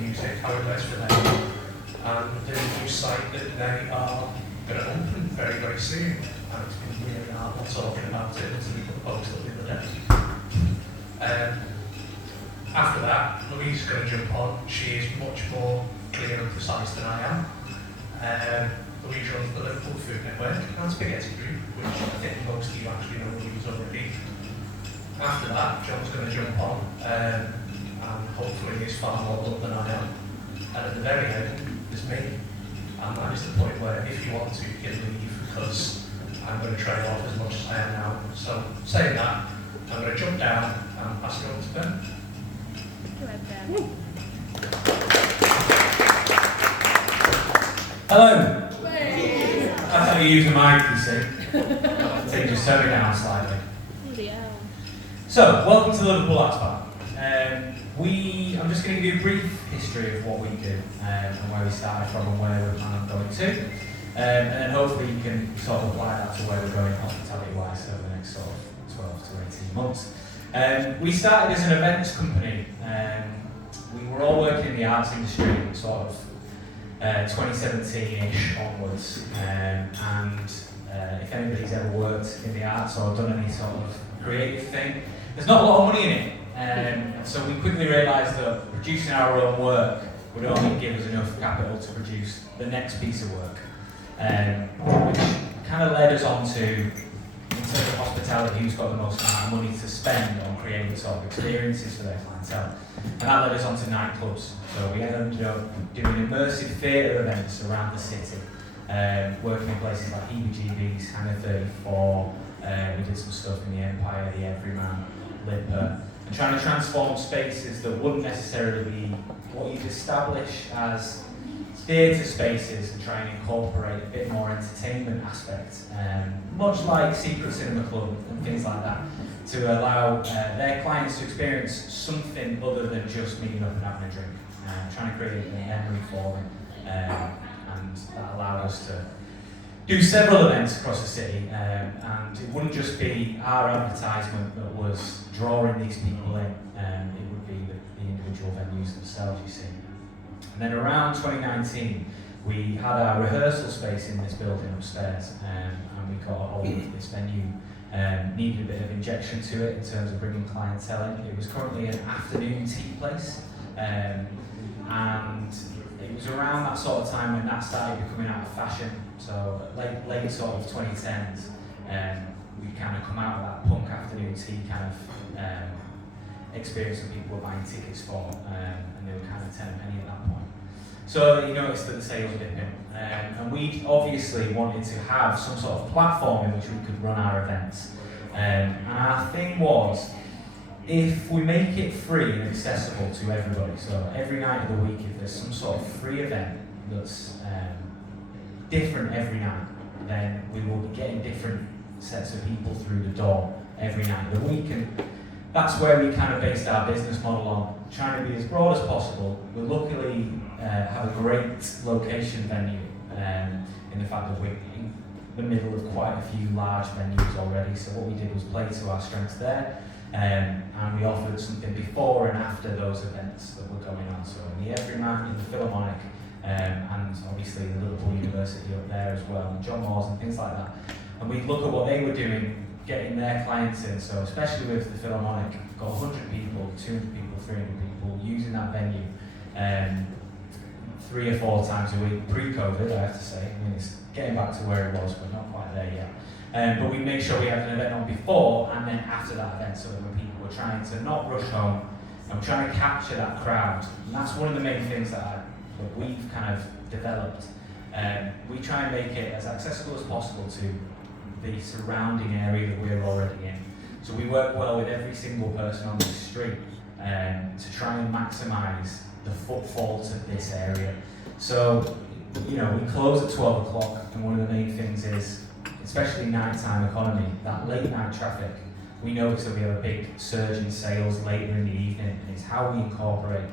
music, how it works for them, and the new site that they are going to open very, very soon. And it's been really hard not talking about it until we put the post up the other day. After that, Louise is going to jump on. She is much more clear and precise than I am. Louise runs the Liverpool Food Network and Spaghetti Group, which I think most of you actually know Louise already. After that, John's going to jump on, and hopefully he's far more good than I am. And at the very end, there's me. And that is the point where if you want to, you can leave, because I'm going to trail off as much as I am now. So, saying that, I'm going to jump down and pass it over to Ben. Hello. That's how you use the mic, you see. So you just turn it down slightly. So, welcome to Liverpool Arts Park. I'm just going to give you a brief history of what we do and where we started from and where we're planning on going to. And then hopefully you can sort of apply that to where we're going hospitality-wise over the next sort of 12 to 18 months. We started as an events company. We were all working in the arts industry, sort of 2017-ish onwards, and if anybody's ever worked in the arts or done any sort of creative thing, there's not a lot of money in it. So we quickly realised that producing our own work would only give us enough capital to produce the next piece of work, which kind of led us on to, in terms of hospitality, who's got the most amount of money to spend on creating sort of experiences for their clientele. And that led us on to nightclubs. So we ended up doing immersive theatre events around the city, working in places like Heebie-Jeebies, Hangar 34, we did some stuff in the Empire, the Everyman, Limper, and trying to transform spaces that wouldn't necessarily be what you'd establish as theatre spaces and try and incorporate a bit more entertainment aspect, much like Secret Cinema Club and things like that, to allow their clients to experience something other than just meeting up and having a drink, trying to create a memory for them, and that allowed us to do several events across the city, and it wouldn't just be our advertisement that was drawing these people in, it would be the individual venues themselves, you see. And then around 2019, we had our rehearsal space in this building upstairs, and we got a hold of this venue. Needed a bit of injection to it in terms of bringing clientele in. It was currently an afternoon tea place, and it was around that sort of time when that started becoming out of fashion. So late sort of 2010s, we kind of come out of that punk afternoon tea kind of experience that people were buying tickets for, and they were kind of 10 a penny at that point. So you noticed that the sales were dipping, and we obviously wanted to have some sort of platform in which we could run our events. And our thing was, if we make it free and accessible to everybody, so every night of the week, if there's some sort of free event that's different every night, then we will be getting different sets of people through the door every night of the week. And that's where we kind of based our business model on, trying to be as broad as possible. We luckily have a great location venue, in the fact that we're in the middle of quite a few large venues already. So what we did was play to our strengths there, and we offered something before and after those events that were going on. So in the Everyman, in the Philharmonic, and obviously the Liverpool University up there as well, and John Moores and things like that. And we look at what they were doing, getting their clients in. So especially with the Philharmonic, got 100 people, 200 people, 300 people using that venue 3 or 4 times a week, pre-COVID, I have to say. I mean, it's getting back to where it was, but not quite there yet. But we make sure we have an event on before and then after that event, so that when people were trying to not rush home, and we're trying to capture that crowd. And that's one of the main things that we've kind of developed. We try and make it as accessible as possible to the surrounding area that we're already in. So we work well with every single person on the street to try and maximise the footfall to this area. So, you know, we close at 12 o'clock, and one of the main things is, especially nighttime economy, that late night traffic. We notice that we have a big surge in sales later in the evening, and it's how we incorporate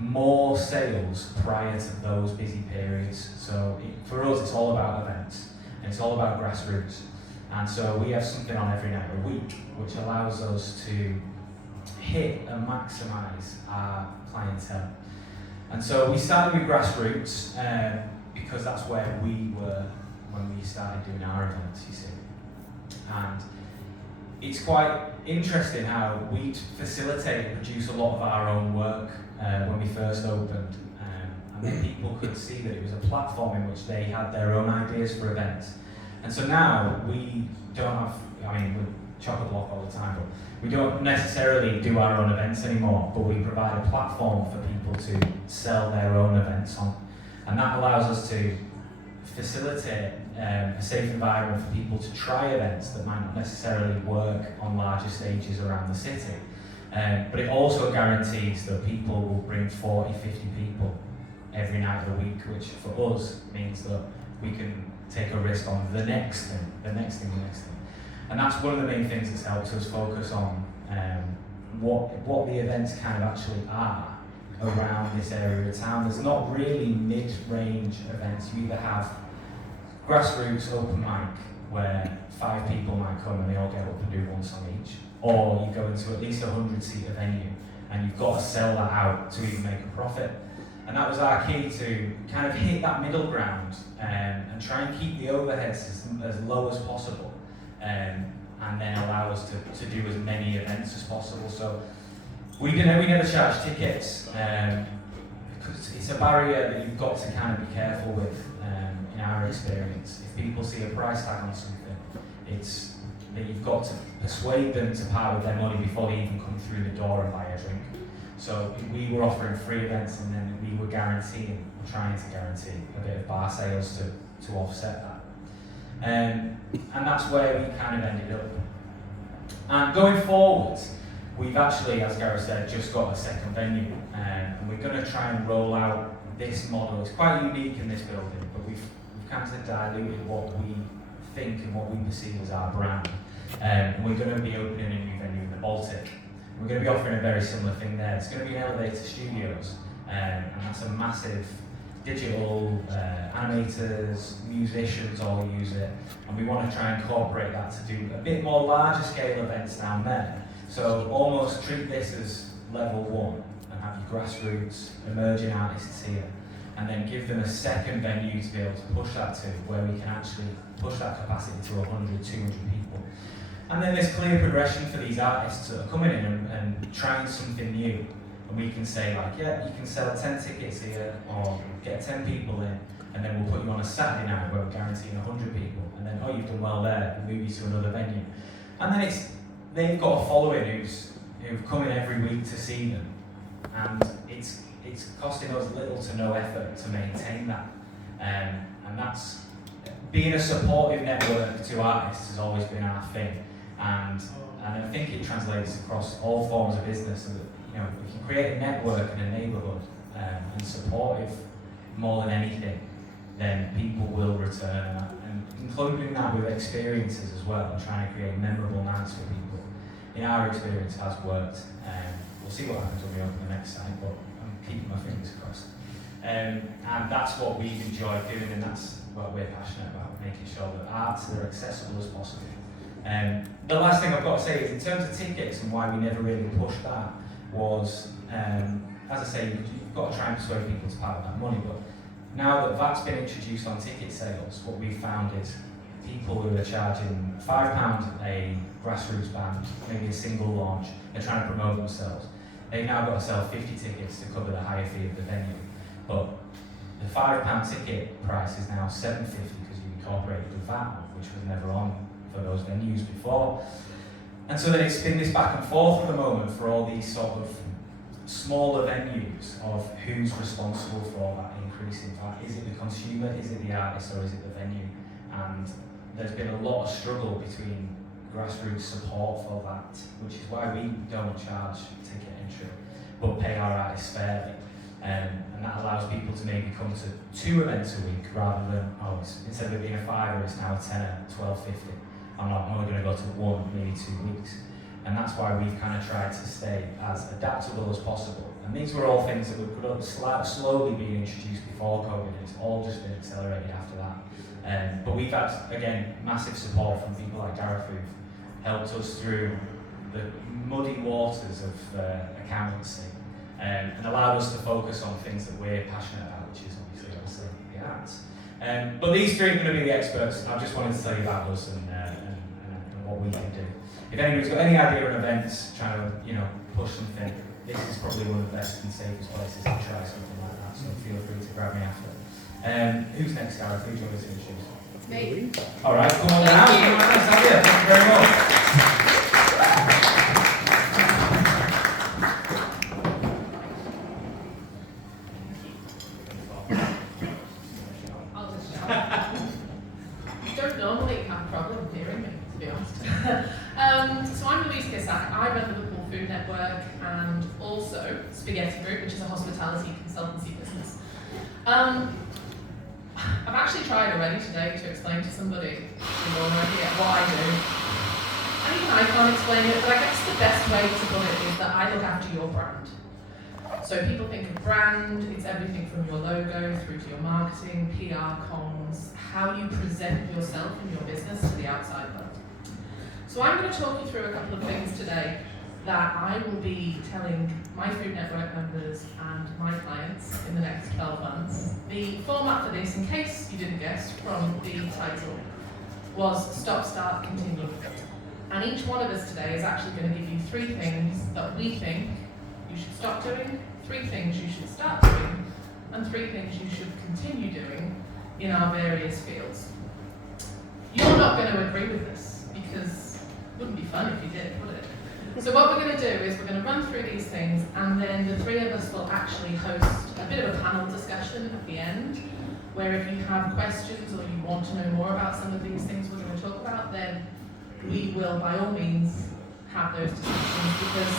more sales prior to those busy periods. So for us, it's all about events, and it's all about grassroots. And so we have something on every night of the week, which allows us to hit and maximise our clientele. And And so we started with grassroots because that's where we were when we started doing our events, you see. And it's quite interesting how we facilitate and produce a lot of our own work when we first opened. And then people could see that it was a platform in which they had their own ideas for events. And so now we don't have, I mean, we're chock-a-block all the time, but we don't necessarily do our own events anymore, but we provide a platform for people to sell their own events on. And that allows us to facilitate a safe environment for people to try events that might not necessarily work on larger stages around the city. But it also guarantees that people will bring 40, 50 people every night of the week, which for us means that we can take a risk on the next thing, the next thing. And that's one of the main things that's helped us focus on what the events kind of actually are around this area of town. There's not really mid-range events. You either have grassroots open mic where 5 people might come and they all get up and do one song each, or you go into at least a 100-seater venue and you've got to sell that out to even make a profit. And that was our key, to kind of hit that middle ground and try and keep the overheads as low as possible, and then allow us to do as many events as possible. So we never charge tickets, because it's a barrier that you've got to kind of be careful with in our experience. If people see a price tag on something, it's that you've got to persuade them to part with their money before they even come through the door and buy a drink. So we were offering free events, and then we were trying to guarantee a bit of bar sales to offset that. And that's where we kind of ended up. And going forward, we've actually, as Gareth said, just got a second venue, and we're going to try and roll out this model. It's quite unique in this building, but we've kind of diluted what we think and what we perceive as our brand. And we're going to be opening a new venue in the Baltic. We're going to be offering a very similar thing there. It's going to be Elevator Studios, and that's a massive digital, animators, musicians all use it, and we want to try and incorporate that to do a bit more larger scale events down there. So almost treat this as level 1 and have your grassroots, emerging artists here, and then give them a second venue to be able to push that to, where we can actually push that capacity to 100, 200 people. And then there's clear progression for these artists that are coming in and trying something new. And we can say, like, yeah, you can sell 10 tickets here, or get 10 people in, and then we'll put you on a Saturday night where we're guaranteeing 100 people. And then, oh, you've done well there, we'll move you to another venue. And then they've got a following who've come in every week to see them. And it's costing us little to no effort to maintain that. And that's, being a supportive network to artists has always been our thing. And I think it translates across all forms of business, so that, you know, if you create a network in a neighbourhood and supportive more than anything, then people will return, and including that with experiences as well, and trying to create memorable nights for people. In our experience, has worked. We'll see what happens when we open the next site, but I'm keeping my fingers crossed. And that's what we've enjoyed doing, and that's what we're passionate about, making sure that arts are accessible as possible. The last thing I've got to say is, in terms of tickets and why we never really pushed that, was, as I say, you've got to try and persuade people to part with that money, but now that that's been introduced on ticket sales, what we've found is people who are charging £5 a grassroots band, maybe a single launch, they're trying to promote themselves. They've now got to sell 50 tickets to cover the higher fee of the venue. But the £5 ticket price is now £7.50 because you incorporated the VAT, which was never on for those venues before. And so then it's been this back and forth at the moment for all these sort of smaller venues of who's responsible for that increase in VAT. Is it the consumer, is it the artist, or is it the venue? And there's been a lot of struggle between grassroots support for that, which is why we don't charge ticket entry, but pay our artists fairly. And that allows people to maybe come to 2 events a week rather than, instead of it being a £5, it's now a tenner, £12.50. I'm only going to go to 1, maybe 2 weeks. And that's why we've kind of tried to stay as adaptable as possible. And these were all things that were slowly being introduced before COVID, and it's all just been accelerated after that. But we've had, again, massive support from people like Gareth, who've helped us through the muddy waters of accountancy, and allowed us to focus on things that we're passionate about, which is obviously the arts. But these three are going to be the experts. I just wanted to tell you about us and what we can do. If anybody's got any idea of events, trying to push something, this is probably one of the best and safest places to try something like that. So feel free to grab me after. Who's next, Gareth? Who do you want me to introduce? It's me. All right, come on now. Nice to have you. Thank you very much. I'll just shout. You don't normally have a problem hearing me, to be honest. So I'm Louise Kissack. I run the Liverpool Food Network and also Spaghetti Group, which is a hospitality consultancy business. I've actually tried already today to explain to somebody who already get what I do. And even I can't explain it, but I guess the best way to put it is that I look after your brand. So people think of brand, it's everything from your logo through to your marketing, PR, comms, how you present yourself and your business to the outside world. So I'm going to talk you through a couple of things today that I will be telling my Food Network members and my clients in the next 12 months. The format for this, in case you didn't guess from the title, was Stop, Start, Continue. And each one of us today is actually going to give you 3 things that we think you should stop doing, 3 things you should start doing, and 3 things you should continue doing in our various fields. You're not going to agree with this because it wouldn't be fun if you did, would it? So what we're going to do is we're going to run through these things, and then the 3 of us will actually host a bit of a panel discussion at the end, where if you have questions or you want to know more about some of these things we're going to talk about, then we will by all means have those discussions, because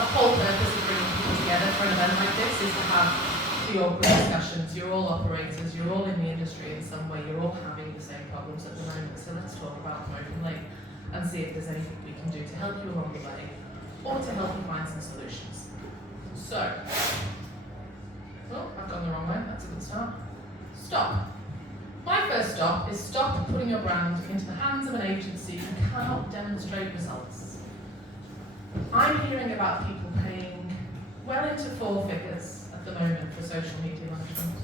the whole purpose of bringing people together for an event like this is to have your group discussions. You're all operators, you're all in the industry in some way, you're all having the same problems at the moment, so let's talk about them openly and see if there's anything we can do to help you along the way, or to help you find some solutions. So, I've gone the wrong way, that's a good start. Stop. My first stop is stop putting your brand into the hands of an agency who cannot demonstrate results. I'm hearing about people paying well into 4 figures at the moment for social media management,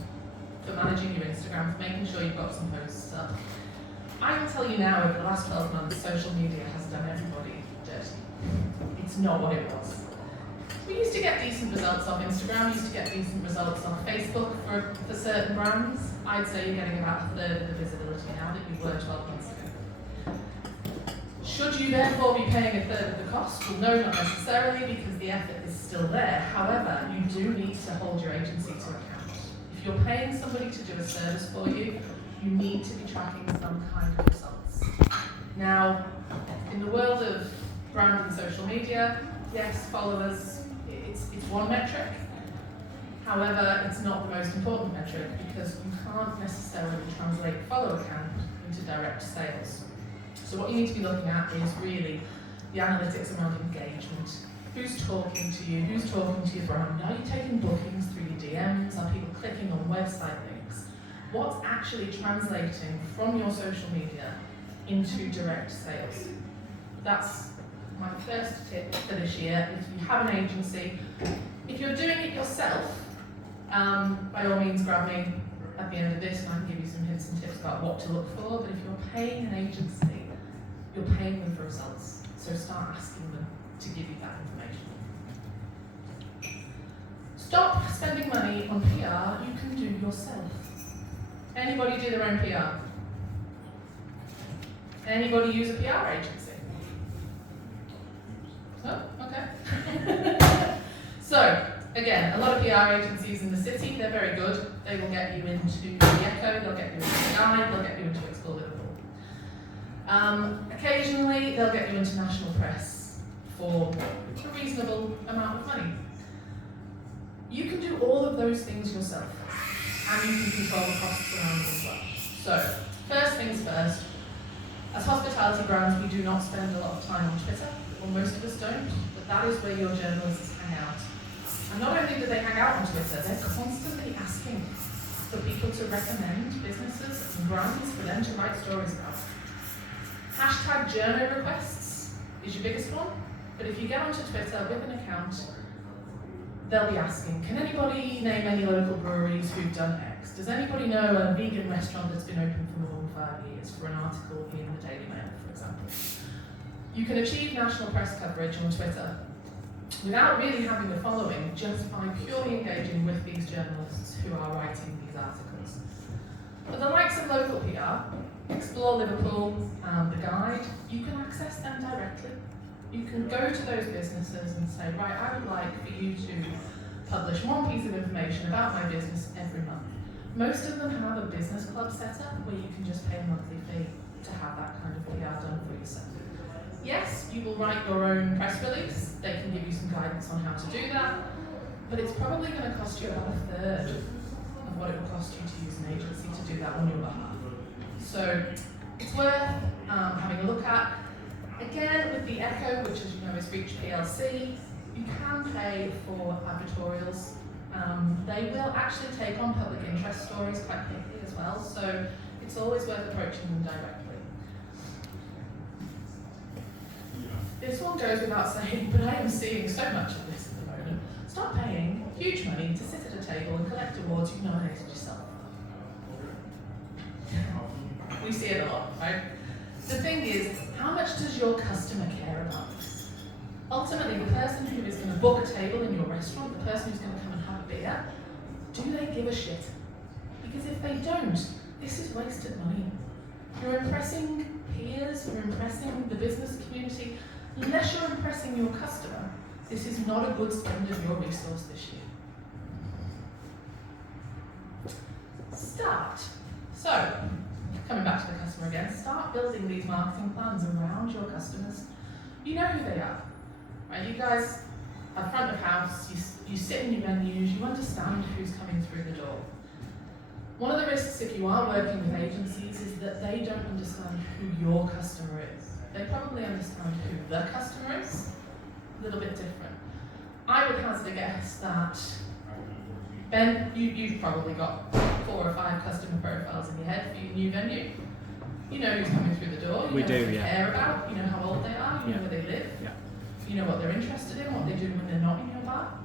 for managing your Instagram, for making sure you've got some posts up. I can tell you now, over the last 12 months, social media has done everybody dirty. It's not what it was. We used to get decent results off Instagram, we used to get decent results off Facebook for certain brands. I'd say you're getting about 1/3 of the visibility now that you were 12 months ago. Should you therefore be paying 1/3 of the cost? Well, no, not necessarily, because the effort is still there. However, you do need to hold your agency to account. If you're paying somebody to do a service for you, you need to be tracking some kind of results. Now, in the world of brand and social media, yes, followers, it's one metric. However, it's not the most important metric, because you can't necessarily translate follower count into direct sales. So what you need to be looking at is really the analytics around engagement. Who's talking to you? Who's talking to your brand? Are you taking bookings through your DMs? Are people clicking on website links? What's actually translating from your social media into direct sales? That's my first tip for this year. If you have an agency, if you're doing it yourself, by all means grab me at the end of this and I can give you some hints and tips about what to look for. But if you're paying an agency, you're paying them for results. So start asking them to give you that information. Stop spending money on PR you can do yourself. Anybody do their own PR? Anybody use a PR agency? Oh, okay. So, again, a lot of PR agencies in the city, they're very good. They will get you into the Echo, they'll get you into the Guide, they'll get you into Explore Liverpool. Occasionally, they'll get you into national press for a reasonable amount of money. You can do all of those things yourself, and you can control the costs around them as well. So, first things first, as hospitality brands, we do not spend a lot of time on Twitter, or most of us don't, but that is where your journalists hang out. And not only do they hang out on Twitter, they're constantly asking for people to recommend businesses and brands for them to write stories about. Hashtag journo requests is your biggest one, but if you get onto Twitter with an account, they'll be asking, can anybody name any local breweries who've done X? Does anybody know a vegan restaurant that's been open for more than 5 years, for an article in the Daily Mail, for example? You can achieve national press coverage on Twitter without really having a following, just by purely engaging with these journalists who are writing these articles. For the likes of local PR, Explore Liverpool and The Guide, you can access them directly. You can go to those businesses and say, right, I would like for you to publish one piece of information about my business every month. Most of them have a business club set up where you can just pay a monthly fee to have that kind of PR done for yourself. Yes, you will write your own press release. They can give you some guidance on how to do that, but it's probably going to cost you about a third of what it will cost you to use an agency to do that on your behalf. So it's worth having a look at. Again, with the Echo, which as you know is Reach PLC, you can pay for advertorials. They will actually take on public interest stories quite quickly as well, so it's always worth approaching them directly. This one goes without saying, but I am seeing so much of this at the moment. Stop paying huge money to sit at a table and collect awards you've nominated yourself. We see it a lot, right? The thing is, how much does your customer care about this? Ultimately, the person who is going to book a table in your restaurant, the person who's going to come and have a beer, do they give a shit? Because if they don't, this is wasted money. You're impressing peers, you're impressing the business community. Unless you're impressing your customer, this is not a good spend of your resource this year. Start. So, coming back to the customer again, start building these marketing plans around your customers. You know who they are, right? You guys are front of house, you sit in your menus, you understand who's coming through the door. One of the risks if you are working with agencies is that they don't understand who your customer is. They probably understand who the customer is, a little bit different. I would hazard a guess that, Ben, you've probably got 4 or 5 customer profiles in your head for your new venue. You know who's coming through the door, you know what they care about, you know how old they are, you know where they live, you know what they're interested in, what they do when they're not in your bar.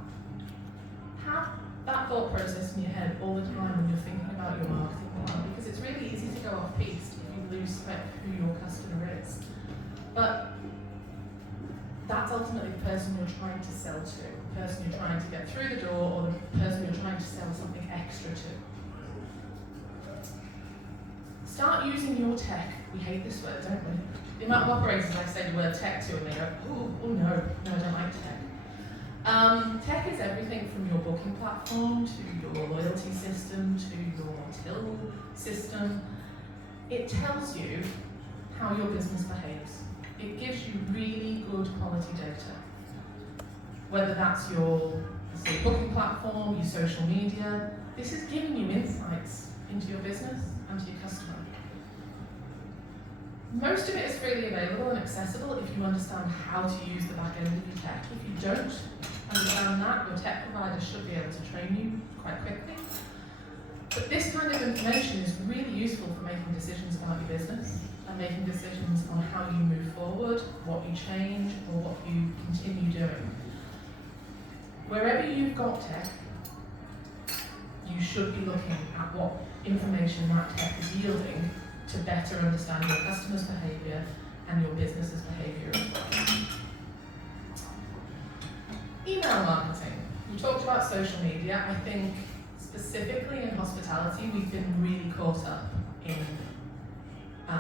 Have that thought process in your head all the time when you're thinking about your marketing plan, because it's really easy to go off piste if you lose sight of who your customer is. But that's ultimately the person you're trying to sell to, the person you're trying to get through the door, or the person you're trying to sell something extra to. Start using your tech. We hate this word, don't we? The amount of operators I say the word tech to and they go, oh no, I don't like tech. Tech is everything from your booking platform to your loyalty system to your till system. It tells you how your business behaves. It gives you really good quality data. Whether that's your booking platform, your social media, this is giving you insights into your business and to your customer. Most of it is freely available and accessible if you understand how to use the back end of your tech. If you don't understand that, your tech provider should be able to train you quite quickly. But this kind of information is really useful for making decisions about your business and making decisions on how you move forward, what you change, or what you continue doing. Wherever you've got tech, you should be looking at what information that tech is yielding to better understand your customers' behaviour and your business's behaviour as well. Email marketing. We talked about social media. I think specifically in hospitality, we've been really caught up in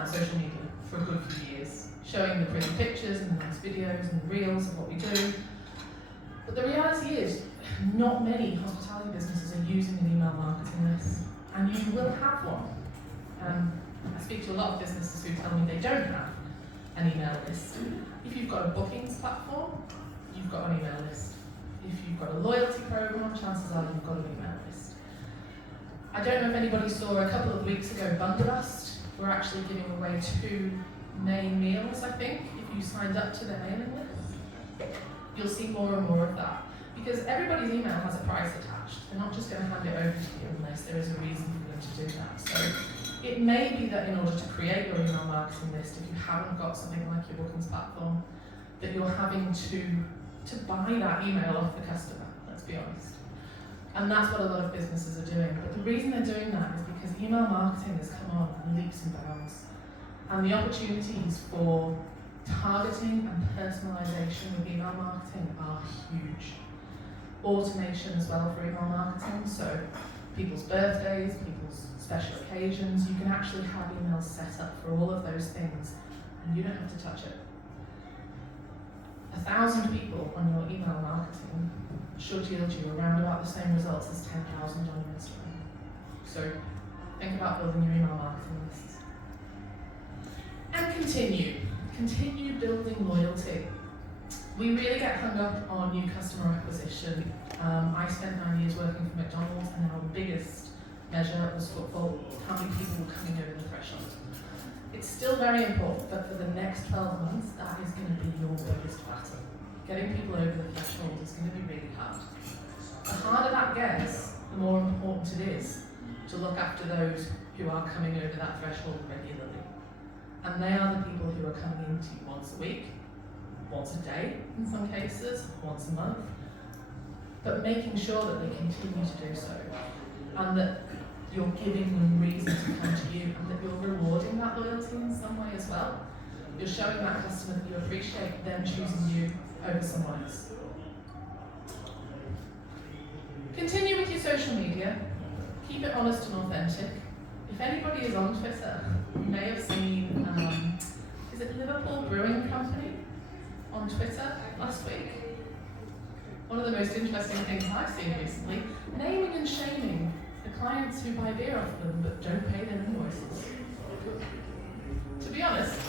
social media for a good few years, showing the pretty pictures and the nice videos and reels of what we do. But the reality is, not many hospitality businesses are using an email marketing list, and you will have one. I speak to a lot of businesses who tell me they don't have an email list. If you've got a bookings platform, you've got an email list. If you've got a loyalty program, chances are you've got an email list. I don't know if anybody saw a couple of weeks ago, Bunderlust. We're actually giving away 2 main meals, I think, if you signed up to their mailing list. You'll see more and more of that. Because everybody's email has a price attached. They're not just going to hand it over to you unless there is a reason for them to do that. So it may be that in order to create your email marketing list, if you haven't got something like your bookings platform, that you're having to buy that email off the customer. let's be honest. And that's what a lot of businesses are doing. But the reason they're doing that is because email marketing has come on leaps and bounds. And the opportunities for targeting and personalization with email marketing are huge. Automation as well for email marketing, so people's birthdays, people's special occasions, you can actually have emails set up for all of those things and you don't have to touch it. 1,000 people on your email marketing should yield you around about the same results as 10,000 on your Instagram. So think about building your email marketing lists. And continue building loyalty. We really get hung up on new customer acquisition. I spent 9 years working for McDonald's, and our biggest measure was footfall, how many people were coming over the threshold. It's still very important, but for the next 12 months, that is going to be your biggest battle. Getting people over the threshold is going to be really hard. The harder that gets, the more important it is to look after those who are coming over that threshold regularly. And they are the people who are coming into you once a week, once a day in some cases, once a month, but making sure that they continue to do so, and that you're giving them reason to come to you, and that you're rewarding that loyalty in some way as well. You're showing that customer that you appreciate them choosing you over someone else. Continue with your social media. Keep it honest and authentic. If anybody is on Twitter, you may have seen, is it Liverpool Brewing Company on Twitter last week? One of the most interesting things I've seen recently, naming and shaming the clients who buy beer off them but don't pay their invoices. To be honest,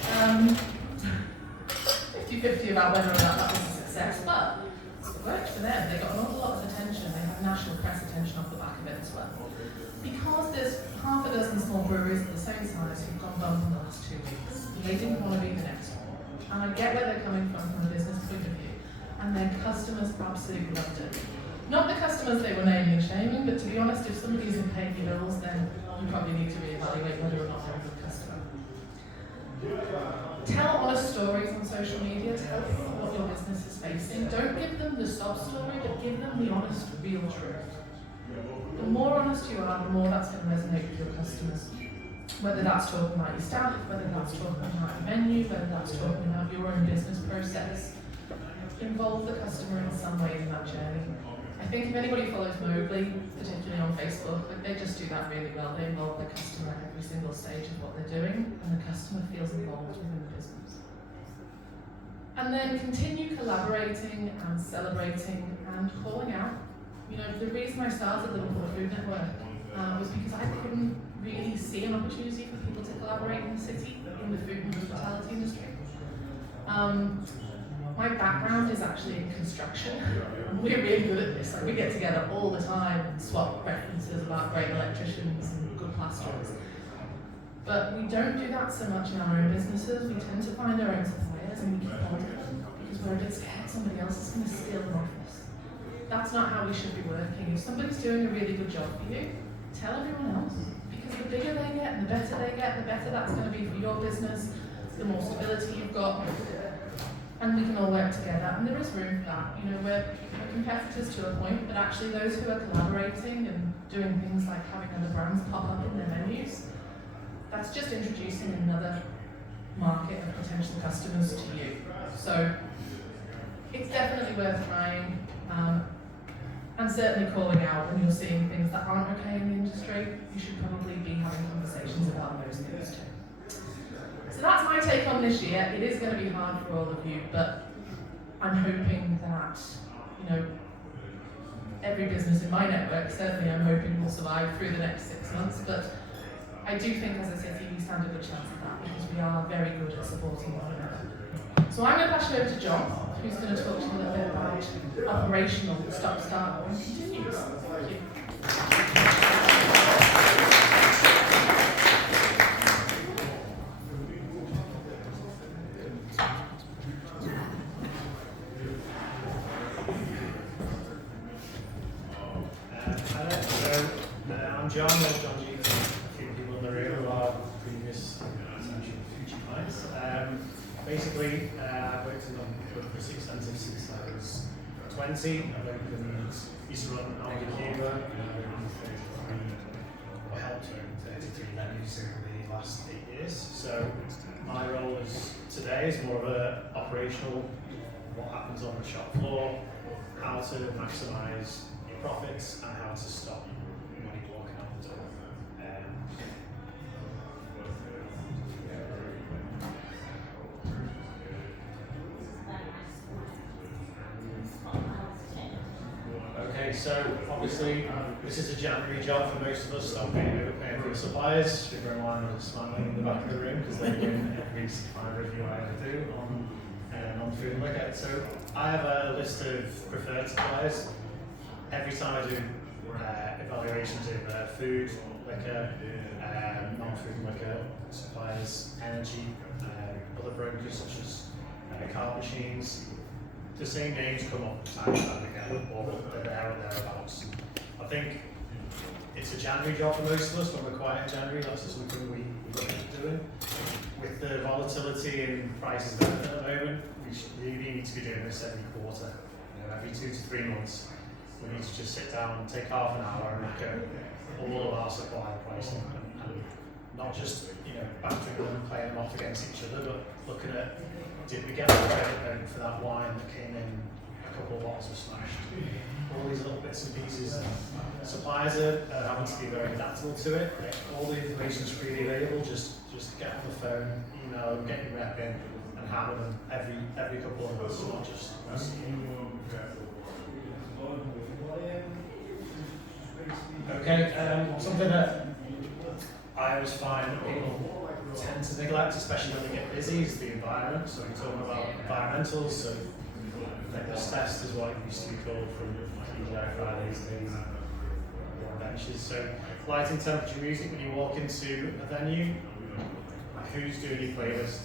50-50 about whether or not that was a success, but it worked for them. They got an awful lot of attention. They had national press attention off the back of it as well. Because there's half a dozen small breweries at the same size who've gone bump in the last 2 weeks. They didn't want to be the next one. And I get where they're coming from a business point of view. And their customers absolutely loved it. Not the customers they were naming and shaming, but to be honest, if somebody isn't paying your bills, then you probably need to reevaluate whether or not they're a good customer. Tell honest stories on social media. Tell people what your business is facing. Don't give them the sob story, but give them the honest, real truth. The more honest you are, the more that's going to resonate with your customers. Whether that's talking about your staff, whether that's talking about your menu, whether that's talking about your own business process. Involve the customer in some way in that journey. I think if anybody follows Mowgli, particularly on Facebook, they just do that really well. They involve the customer at every single stage of what they're doing, and the customer feels involved within the business. And then continue collaborating and celebrating and calling out. You know, the reason I started the Liverpool Food Network was because I couldn't really see an opportunity for people to collaborate in the city, in the food and hospitality industry. My background is actually in construction. We're really good at this. Like, we get together all the time and swap references about great electricians and good plasterers. But we don't do that so much in our own businesses. We tend to find our own suppliers and we keep hold of them because we're a bit scared somebody else is going to steal them off us. That's not how we should be working. If somebody's doing a really good job for you, tell everyone else. Because the bigger they get and the better they get, the better that's going to be for your business, the more stability you've got. And we can all work together, and there is room for that. You know, we're competitors to a point, but actually those who are collaborating and doing things like having other brands pop up in their menus, that's just introducing another market of potential customers to you. So it's definitely worth trying, and certainly calling out when you're seeing things that aren't okay in the industry. You should probably be having conversations about those things too. So that's my take on this year. It is going to be hard for all of you, but I'm hoping that, you know, every business in my network, certainly I'm hoping will survive through the next 6 months, but I do think as a city we stand a good chance of that because we are very good at supporting one another. So I'm going to pass you over to John, who's going to talk to you a little bit about operational stop-start and continues. Thank you. I'm John G. A few people in the room who are previous future clients. Basically, I've worked for 6 times since I was 2020. I've opened, used to run Aldi Cuba, and I've opened 33, or helped open 33 venues in the last 8 years. So my role today is more of a operational, what happens on the shop floor, how to maximise your profits, and how to stop money walking out the door. Okay, so obviously this is a January job for most of us. Stop being overpaying for the suppliers. Figuring why I'm smiling in the back of the room because they win every supplier review I ever do on non-food and liquor. So I have a list of preferred suppliers. Every time I do evaluations of food, liquor, non-food and liquor suppliers, energy, other brokers such as card machines, the same names come up time and time again, or they're there or thereabouts. I think it's a January job for most of us. When we're quiet in January, that's just something we look at doing. With the volatility in prices of everything at the moment, we really need to be doing this every quarter. Every 2 to 3 months, we need to just sit down and take half an hour and look at all of our supplier pricing, and not just battering them and playing them off against each other, but looking at, did we get the credit note for that wine that came in, a couple of bottles were smashed? All these little bits and pieces. Suppliers are having to be very adaptable to it. All the information is freely available. Just get on the phone, email them, get your rep in, and hammer them every couple of months, not just once a year. Okay, something that I always find that people tend to neglect, especially when they get busy, is the environment. So we're talking about environmentals. So litmus test is what it used to be called from TGI Fridays days, benches. So lighting, temperature, music. When you walk into a venue, who's doing your playlist?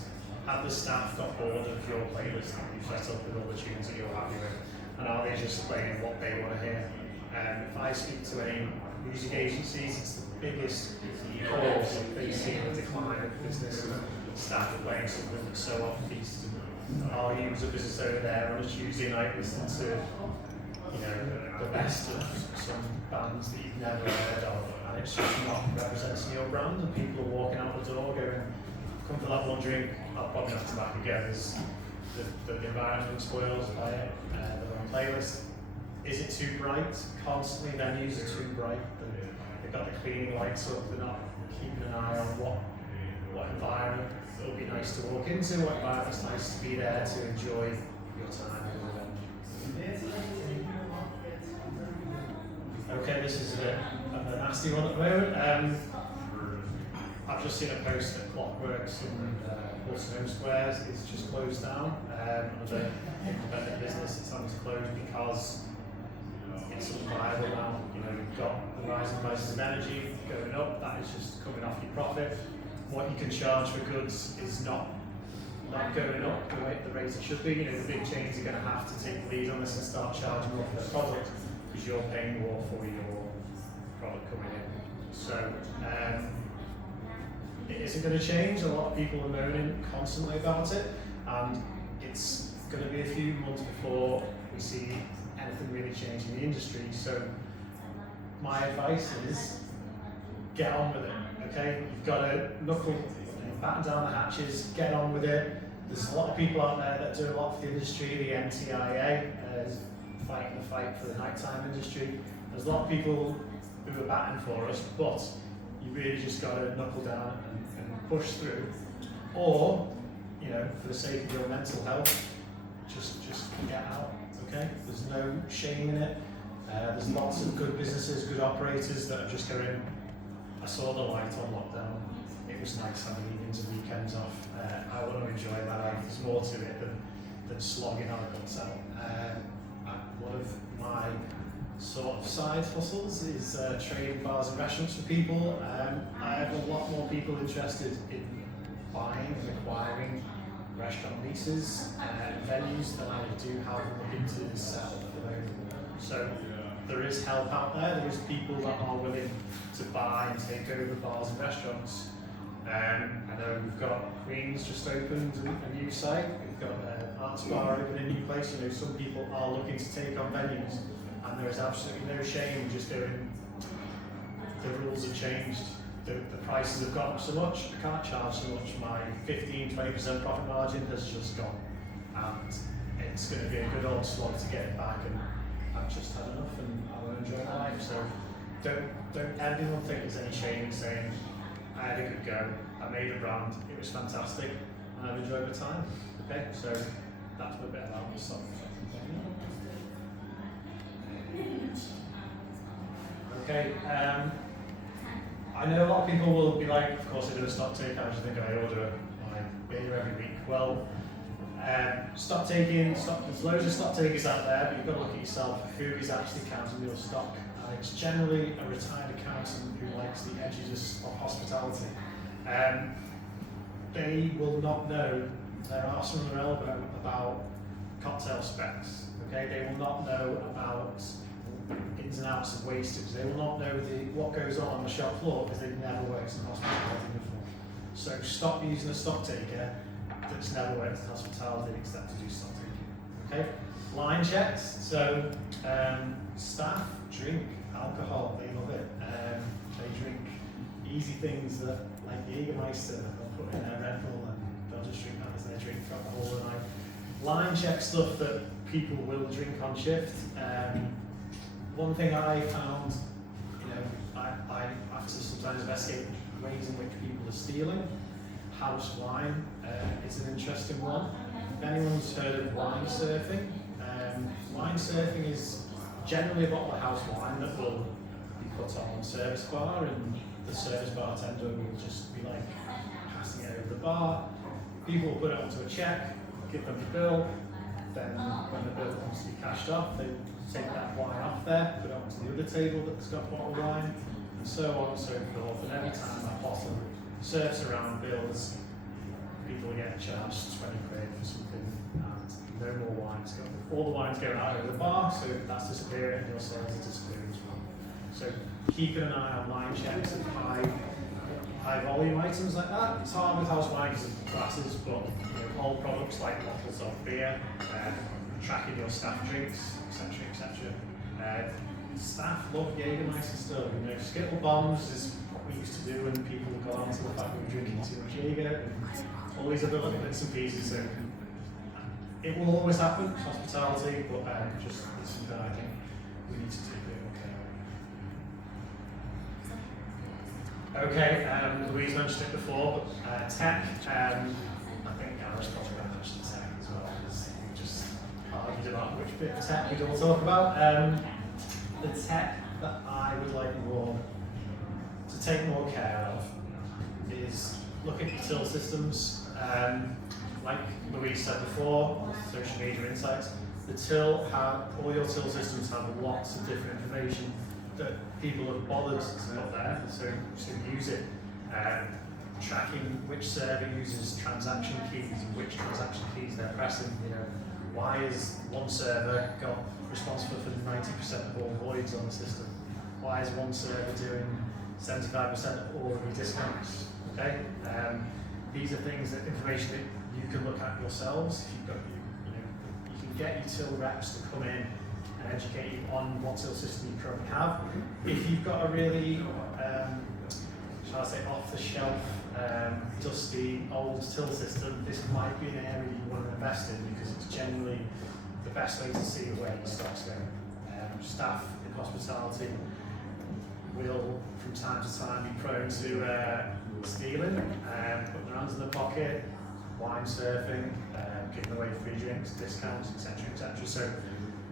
Have the staff got bored of your playlist that you've set up with all the tunes that you're happy with? And are they just playing what they want to hear? If I speak to any music agencies, it's the biggest cause that they see a decline of business and staff are playing something that's so off-piste. I'll use a business over there on a Tuesday night listening to the best of some bands that you've never heard of, and it's just not representing your brand, and people are walking out the door going, come for that one drink, I'll probably have to back again. There's the environment spoils by it, their own playlist. Is it too bright? Constantly venues are too bright. They've got the cleaning lights up, they're not keeping an eye on what environment it'll be nice to walk into, what environment's nice to be there to enjoy your time in the venue. Okay, this is a nasty one at the moment. I've just seen a post that Clockworks in Wilson Squares is just closed down. Another independent business that's having to close because it's unviable now. You've got the rising prices of energy going up, that is just coming off your profit. What you can charge for goods is not going up the rate it should be. The big chains are going to have to take the lead on this and start charging more for their product because you're paying more for your product coming in. So it isn't going to change. A lot of people are moaning constantly about it, and it's going to be a few months before we see anything really change in the industry. So my advice is get on with it. Okay, you've got to batten down the hatches, get on with it. There's a lot of people out there that do a lot for the industry. The NTIA is fighting the fight for the nighttime industry. There's a lot of people who are batting for us, but you really just got to knuckle down and push through. Or, for the sake of your mental health, just get out. Okay, there's no shame in it. There's lots of good businesses, good operators that are just going, I saw the light on lockdown. It was nice having evenings and weekends off. I want to enjoy my life. There's more to it than slogging our guts out. One of my sort of side hustles is trading bars and restaurants for people. I have a lot more people interested in buying and acquiring restaurant leases and venues than I do have them looking to sell at the moment. So there is help out there. There is people that are willing to buy and take over bars and restaurants. I know we've got Queen's just opened a new site. We've got Arts Bar open a new place. You know, some people are looking to take on venues, and there is absolutely no shame in just going. The rules have changed. The prices have gone up so much. I can't charge so much. My 15-20% profit margin has just gone, and it's going to be a good old slog to get it back. And I've just had enough, and I want to enjoy my life. So don't anyone think there's any shame in saying I had a good go. I made a brand. It was fantastic, and I've enjoyed my time. Okay, so that's a bit about the stock. Okay. I know a lot of people will be like, of course, I do a stock take. I just think I order my beer every week. Well, stock taking, there's loads of stock takers out there, but you've got to look at yourself. Who is actually counting your stock? And it's generally a retired accountant who likes the edges of hospitality. They will not know their arse from their elbow about cocktail specs. Okay, they will not know about ins and outs of wastage. They will not know what goes on the shop floor because they've never worked in hospitality before. So stop using a stock taker that's never worked in hospitality except to do stock taking. Okay, line checks. So staff drink alcohol. They love it. They drink easy things that like Jägermeister. They'll put in their Red Bull and they'll just drink that as their drink throughout the whole of the night. Line check stuff that people will drink on shift. One thing I found, you know, I have to sometimes investigate ways in which people are stealing. House wine is an interesting one. If anyone's heard of wine surfing, wine surfing is generally a bottle of house wine that will be put on a service bar, and the service bartender will just be like passing it over the bar. People will put it onto a check, give them the bill, then when the bill wants to be cashed off, they take that wine off there, put it onto the other table that's got bottled wine, and so on and so forth. And every time that bottle surfs around bills, people get charged 20 quid for something, and no more wines go. All the wine's going out over the bar, so that's disappearing, and your sales are disappearing as well. So keeping an eye on line checks of high volume items like that. It's hard with house wine because of glasses, but you know, whole products like bottles of beer, tracking your staff drinks, etc., etc. Staff love Jägermeister still. You know, skittle bombs is what we used to do when people got onto the fact we were drinking too much Jäger, and all these other little bits and pieces. So it will always happen, hospitality, but just it's something I think we need to take a bit more care of. Okay, Louise mentioned it before, but tech. I think Gareth's probably going to mention tech as well, because we just argued about which bit of tech we'd all talk about. The tech that I would like more to take more care of is look at your till systems. Like Louise said before, on social media insights, all your till systems have lots of different information that people have bothered to put there, so use it. Tracking which server uses transaction keys and which transaction keys they're pressing. You know, why is one server got responsible for 90% of all voids on the system? Why is one server doing 75% of all of your discounts? Okay, these are things that information that you can look at yourselves. If you've got, you can get your till reps to come in and educate you on what till system you currently have. If you've got a really, shall I say, off-the-shelf, dusty, old till system, this might be an area you want to invest in because it's generally the best way to see where your stock's going. Staff in hospitality will, from time to time, be prone to stealing, putting their hands in their pocket, wine surfing, giving away free drinks, discounts, etc., etc. So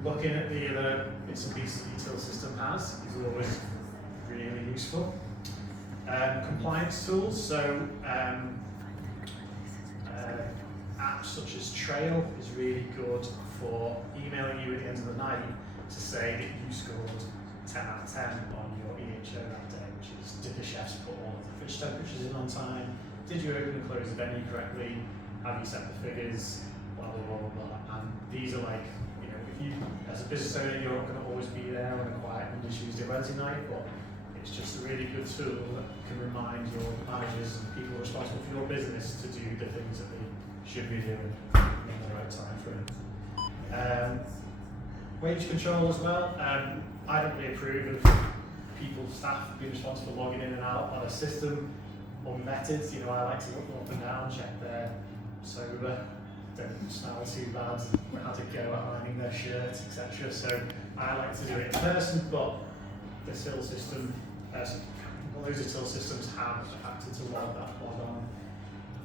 looking at the other bits and pieces that your till system has is always really useful. Compliance tools, so apps such as Trail is really good for emailing you at the end of the night to say that you scored 10 out of 10 on your EHO that day, which is, did the chefs put all of the fridge temperatures in on time, did you open and close the venue correctly, have you set the figures, blah blah blah blah. And these are like, if you, as a business owner, you're not going to always be there on a quiet Monday, Tuesday, Wednesday night, but if It's just a really good tool that can remind your managers and people responsible for your business to do the things that they should be doing in the right time frame. Wage control as well. I don't really approve of people, staff being responsible for logging in and out on a system unvetted. You know, I like to look them up and down, check they're sober, don't smell too bad, how to go at ironing their shirts, etc. So I like to do it in person, but the till system, loads of till systems have acted to log on,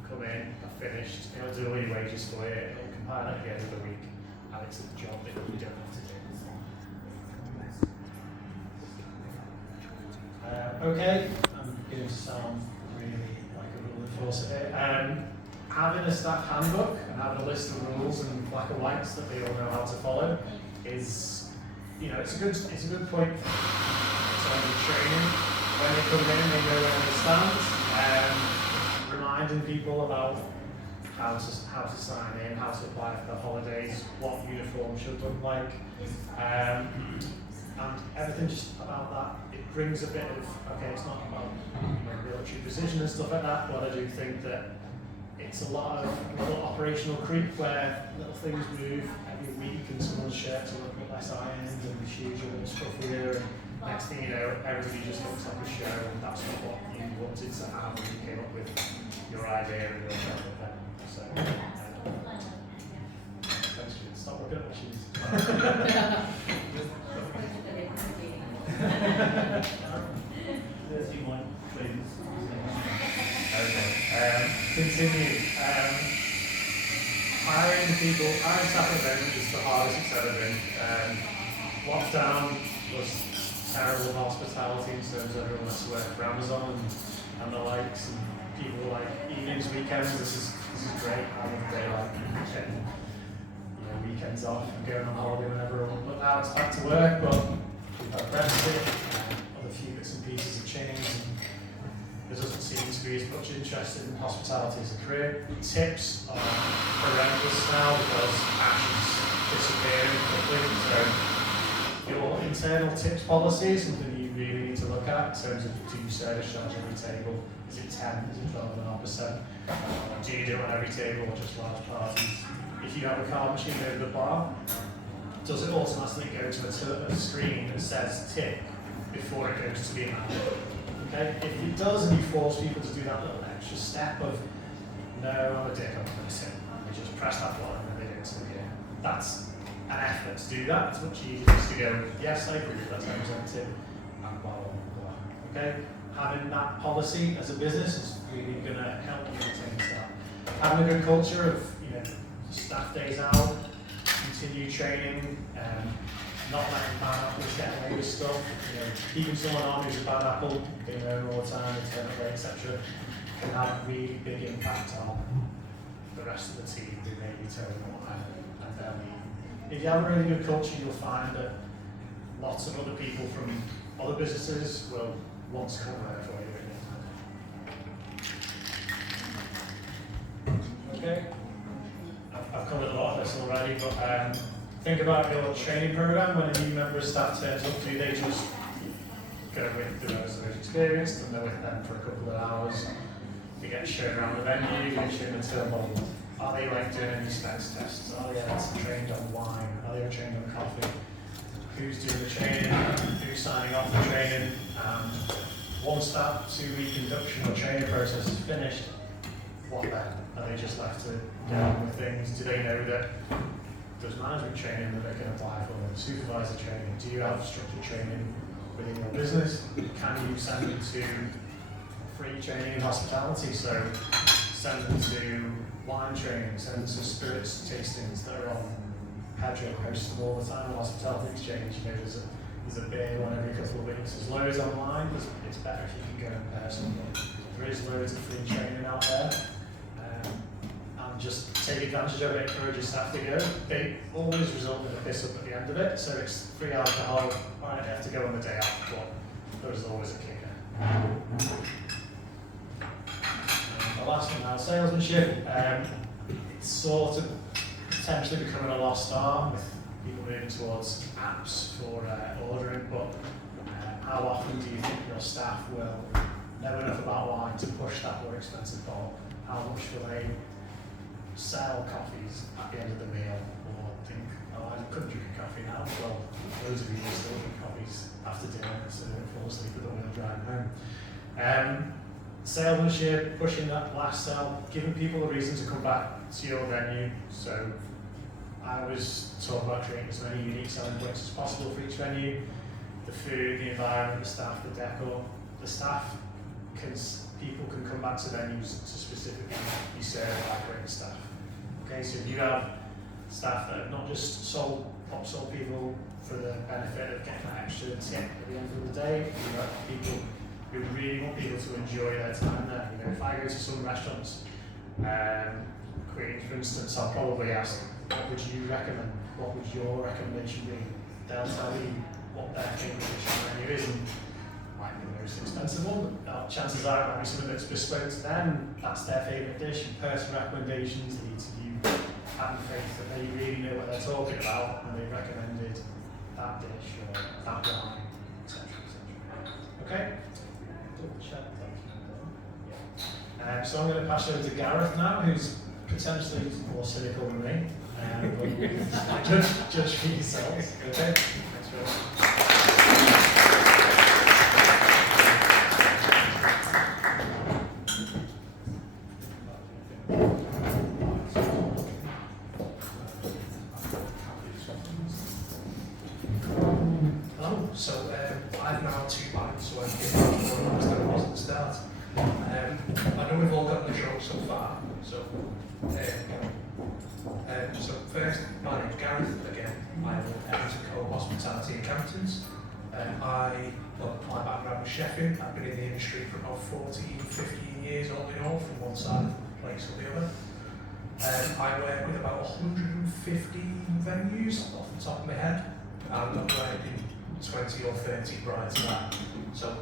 come in, I've finished, it'll do all your wages for you, it'll compile at the end of the week, and it's a job that you don't have to do. Okay, I'm going to sound really like a rule enforcer here. Having a staff handbook and having a list of rules and black and whites that they all know how to follow is, you know, it's a good point for training. When they come in, they know where they stand. Reminding people about how to sign in, how to apply for the holidays, what uniform should look like. And everything just about that, it brings a bit of, okay, it's not about military precision and stuff like that, but I do think that it's a lot of little operational creep where little things move every week and someone's shirts are a bit less ironed and the shoes are a bit scruffier, and next thing you know, everybody just looks like a show, and that's not what you wanted to have when you came up with your idea and your job with them. So, thanks, Jude. Stop looking at my shoes. Continue. Hiring staff at the moment is the hardest it's ever been. Lockdown was terrible hospitality in terms of everyone has to work for Amazon and the likes, and people were like, evenings, weekends, this is great. I love daylight, getting weekends off and going on holiday whenever I want. But now it's back to work, but we've had Brexit, other few bits and pieces have changed, and there doesn't seem to be as much interest in hospitality as a career. Tips are horrendous now because cash is disappearing quickly. So your internal tips policy is something you really need to look at in terms of, do you service charge every table? Is it 10? Is it 12.5%? Do you do it on every table or just large parties? If you have a card machine over the bar, does it automatically go to a screen that says tip before it goes to the amount? Okay? If it does and you force people to do that little extra step of, no, I'm a dick, I'm going to sit, and they just press that button and they don't sit here. That's an effort to do that. It's much easier just to go, yes, I agree, that's representative, and blah, blah, blah. Okay? Having that policy as a business is really going to help you retain staff. Having a good culture of, staff days out, continue training, not letting bad apples get away with stuff, keeping someone on who's a bad apple, being home all the time, eternally, etc., can have a really big impact on the rest of the team who may be telling them and they'll leave. If you have a really good culture, you'll find that lots of other people from other businesses will want to come there for you. Okay. I've covered a lot of this already, but think about your training program. When a new member of staff turns up, do they just go with the most they've experienced and they're with them for a couple of hours? They get shown around the venue, they show the till model. Are they like doing any specs tests? Are they trained on wine? Are they trained on coffee? Who's doing the training? Who's signing off the training? And once that 2-week induction or training process is finished, what then? Are they just left to get on with things? Do they know that there's management training that they can apply for, supervisor training? Do you have structured training within your business? Can you send them to free training in hospitality? So send them to wine training, send them to spirits tastings that are on Pedro, host them all the time on Hospitality Exchange. There's a beer one every couple of weeks. There's loads online. It's better if you can go in person. There is loads of free training out there. And just take advantage of it, encourage your staff to go. They always result in a piss up at the end of it, so it's free alcohol. Alright, you have to go on the day after, but there's always a kicker. The last one now, salesmanship. It's sort of potentially becoming a lost art with people moving towards apps for ordering, but how often do you think your staff will know enough about wine to push that more expensive bottle? How much will they sell coffees at the end of the meal, or think, oh, I couldn't drink a coffee now? Well, loads of you will still drink coffees after dinner, so they don't fall asleep with the wheel driving home. Salesmanship, pushing that last sell, giving people a reason to come back to your venue. So I was talking about creating as many unique selling points as possible for each venue. The food, the environment, the staff, the decor. The staff people can come back to venues to specifically be served by great staff. Okay, so if you have staff that have not just sold people for the benefit of getting that extra tip at the end of the day, you have people who really want people to enjoy their time there. You know, if I go to some restaurants, Queens for instance, I'll probably ask, what would you recommend? What would your recommendation be? They'll tell you what their favourite dish on the menu is, and might be the most expensive one, but chances are it might be something that's bespoke to them. That's their favourite dish. And personal recommendations lead to you having faith that they really know what they're talking about, and they've recommended that dish or that wine, etc. Okay? Double check that's done. So I'm going to pass over to Gareth now, who's potentially more cynical than me. But judge for yourselves. Okay? Thanks very much. So I've now 2 pints, so I'm getting more than I was at the start. I know we've all got the show so far, so so first, my name's Gareth again. I'm an Everton hospitality accountant. My background was chefing. I've been in the industry for about 14, 15 years all in all, from one side of the place or the other. I work with about 150 venues off the top of my head. I'm not working 20 or 30 prior to that. So,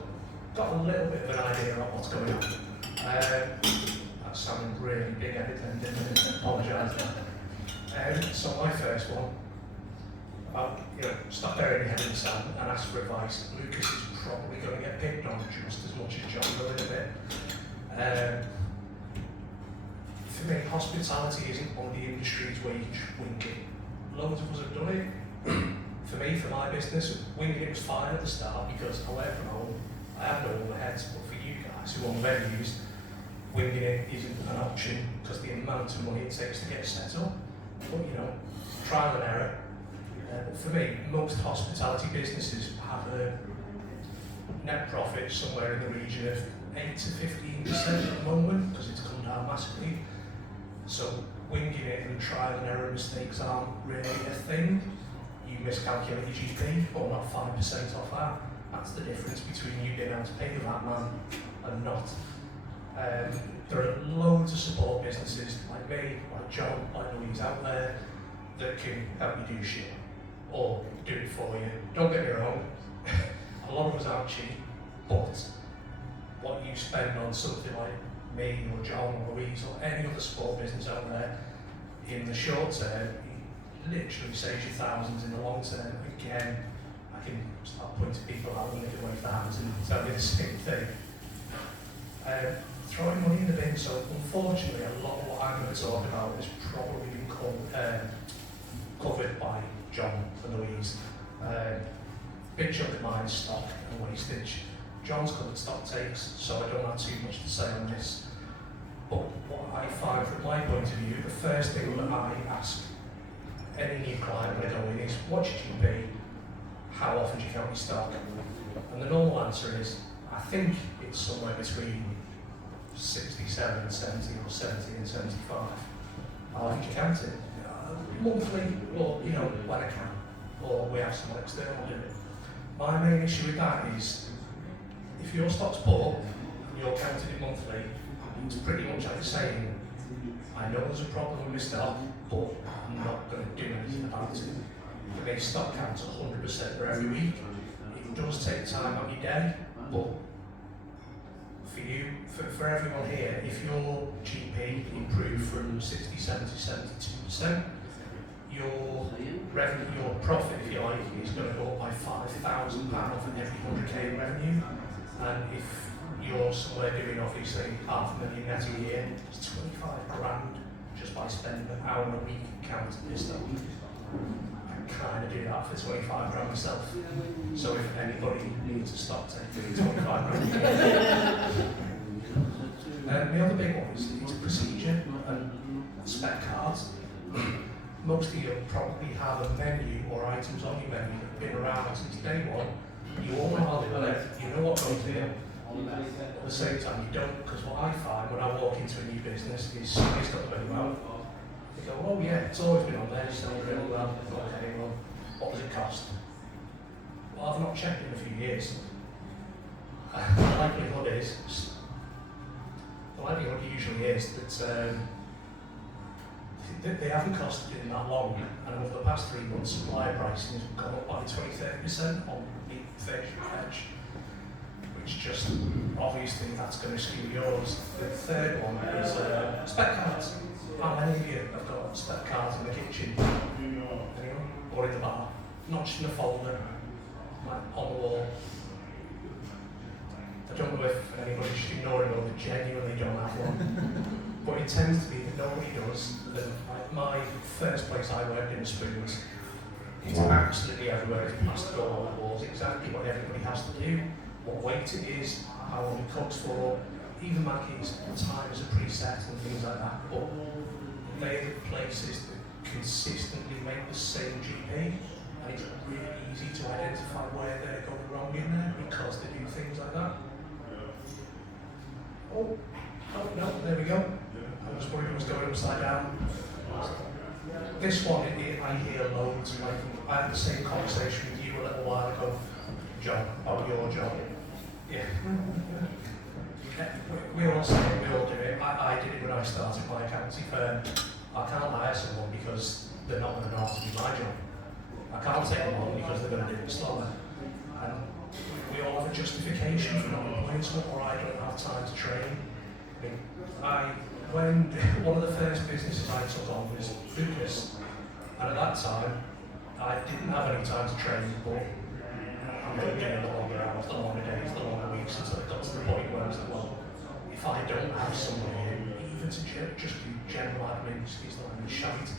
got a little bit of an idea of what's going on. That's sounding really big-headed and didn't apologise for that. So my first one, about, stop burying your head in the sand and ask for advice. Lucas is probably going to get picked on just as much as John will in a bit. For me, hospitality isn't one of the industries where you just wing it. Loads of us have done it. For me, for my business, winging it was fine at the start because I work from home, I have no overheads, but for you guys who own venues, winging it isn't an option because the amount of money it takes to get set up. But trial and error. But for me, most hospitality businesses have a net profit somewhere in the region of 8 to 15% at the moment because it's come down massively. So winging it and trial and error mistakes aren't really a thing. You miscalculate your GP, or not 5% off that. That's the difference between you being able to pay that man and not. There are loads of support businesses like me, like John, like Louise out there that can help you do shit or do it for you. Don't get me wrong, a lot of us aren't cheap, but what you spend on something like me or John or Louise or any other support business out there in the short term, literally saves you thousands in the long term. Again, I can start pointing people out and looking away for hands and tell me the same thing. Throwing money in the bin, so unfortunately a lot of what I'm going to talk about has probably been covered by John and Louise. Big chunk of mine is stock and wastage. John's covered stock takes, so I don't have too much to say on this. But what I find from my point of view, the first thing that I ask any new client when I go in is, what's your GP? How often do you count your stock? And the normal answer is, I think it's somewhere between 67 and 70 or 70 and 75. How often do you count it? Monthly, or when I can. Or we have someone external do it. My main issue with that is, if your stock's poor and you're counting it monthly, it's pretty much like saying, I know there's a problem with my stock, but I'm not going to do anything about it. For me, stock counts 100% for every week. It does take time out your day, but for you, for everyone here, if your GP improved from 67 to 72%, your revenue, your profit, if you like, is going to go up by £5,000 off every 100k revenue. And if you're somewhere doing obviously $500,000 net a year, it's 25 grand just by spending an hour a week counting this stuff. I kind of do that for 25 grand myself. So if anybody needs to stop taking 25 grand a year. The other big one is procedure and spec cards. Most of you probably have a menu or items on your menu that have been around since day one. You all know how they live, you know what goes in. At the same time, you don't, because what I find when I walk into a new business is somebody's got the menu out. They go, oh yeah, it's always been on there, it's done really well. Okay, well, what does it cost? Well, I've not checked in a few years. The likelihood usually is that they haven't costed in that long, and over the past 3 months, supplier pricing has gone up by 20-30% on meat, fish, veg, which just obviously that's going to skew yours. The third one is spec cards. How many of you have got spec cards in the kitchen? Anyone? Or in the bar? Not just in a folder, like on the wall. I don't know if anybody's just ignoring or they genuinely don't have one. But it tends to be that nobody does. Like my first place I worked in, Spoons, it's absolutely everywhere. It's plastered all over the walls, exactly what everybody has to do, what weight it is, how long it cooks for. Even Mackey's times are preset and things like that. But they're the places that consistently make the same GP, and it's really easy to identify where they're going wrong in there because they do things like that. Oh no, there we go. I was worried it was going upside down. This one, I hear loads. I had the same conversation with you a little while ago, John, about your job. Yeah. We all say it, we all do it. I did it when I started my accountancy firm. I can't hire someone because they're not going to know how to do my job. I can't take them on because they're going to do it slower. And we all have a justification for not employing someone, or I don't have time to train. When one of the first businesses I took on was Lucas, and at that time I didn't have any time to train, but I'm doing the longer hours, the longer days, the longer weeks, until it got to the point where I was like, well, if I don't have somebody even to just do general admin, excuse the language, shite,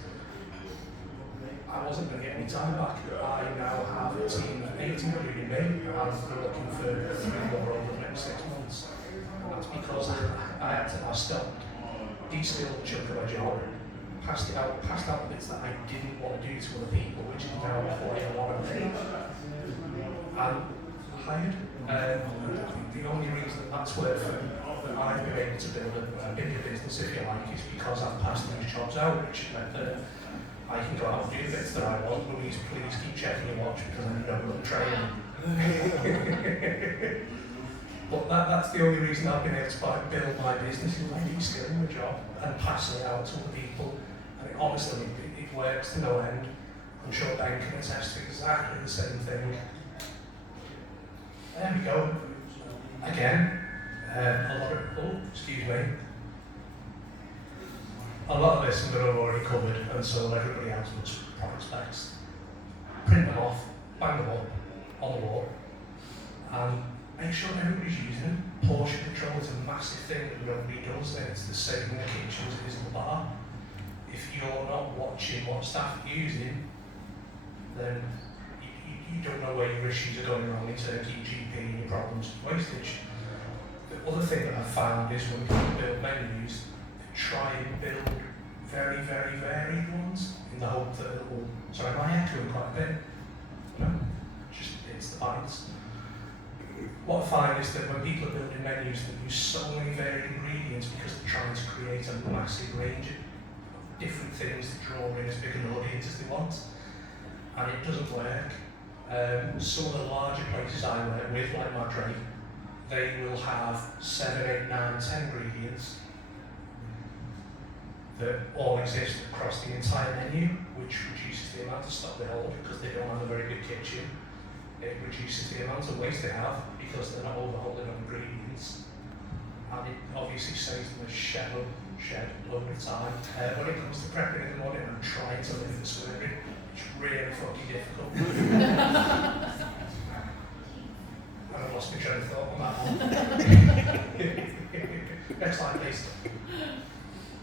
I wasn't going to get any time back. I now have a team of 80 including me, and we're looking for 3 more over the next 6 months. And that's because I stopped, de-skilled a chunk of my job, passed out the bits that I didn't want to do to other people, which is now quite a lot of me. And hired. The only reason that's worked for that I've been able to build a bigger business, if you like, is because I've passed those jobs out, which meant that I can go out and do the bits that I want. Louise, please keep checking your watch because I need no training. But that's the only reason I've been able to build my business, is by de-skilling the job and passing it out to other people. And honestly, it works to no end. I'm sure Ben can attest to exactly the same thing. There we go. Again, a lot of this I'm going to have already covered, and so everybody else looks product specs. Print them off, bang them up on the wall, and make sure everybody's using them. Portion control is a massive thing that nobody does. It's the same in the kitchen as it is in the bar. If you're not watching what staff are using, then you don't know where your issues are going wrong in terms of your GP and your problems with wastage. The other thing that I've found is when people build menus, they try and build very, very varied ones in the hope that it will. Sorry, am I echoing quite a bit? No? Just it's the bites. What I find is that when people are building menus that use so many varied ingredients because they're trying to create a massive range of different things to draw in as big an audience as they want, and it doesn't work. Some of the larger places I work with, like Madrid, they will have 7, 8, 9, 10 ingredients that all exist across the entire menu, which reduces the amount of stock they hold because they don't have a very big kitchen. It reduces the amount of waste they have because they're not overholding on ingredients, and it obviously saves them a shell of shed a load of time. When it comes to prepping in the morning and trying to live the swearing, it's really fucking difficult. And I've lost my train of thought on that one. Next slide, please.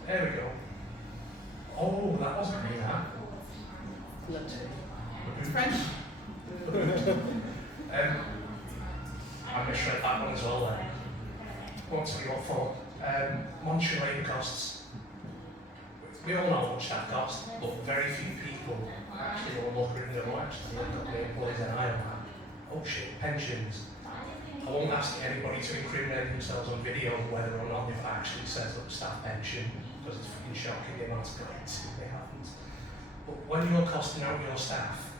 There we go. Oh, that wasn't me, that. It's French. I misread that one as well then. Won't tell you what for. Monetary labour costs. We all know how much that costs, but very few people actually all look and go, actually, I've got the employees and I on that. Oh shit, pensions. I won't ask anybody to incriminate themselves on video whether or not they've actually set up a staff pension, because it's fucking shocking the amount of grants they haven't. But when you're costing out your staff,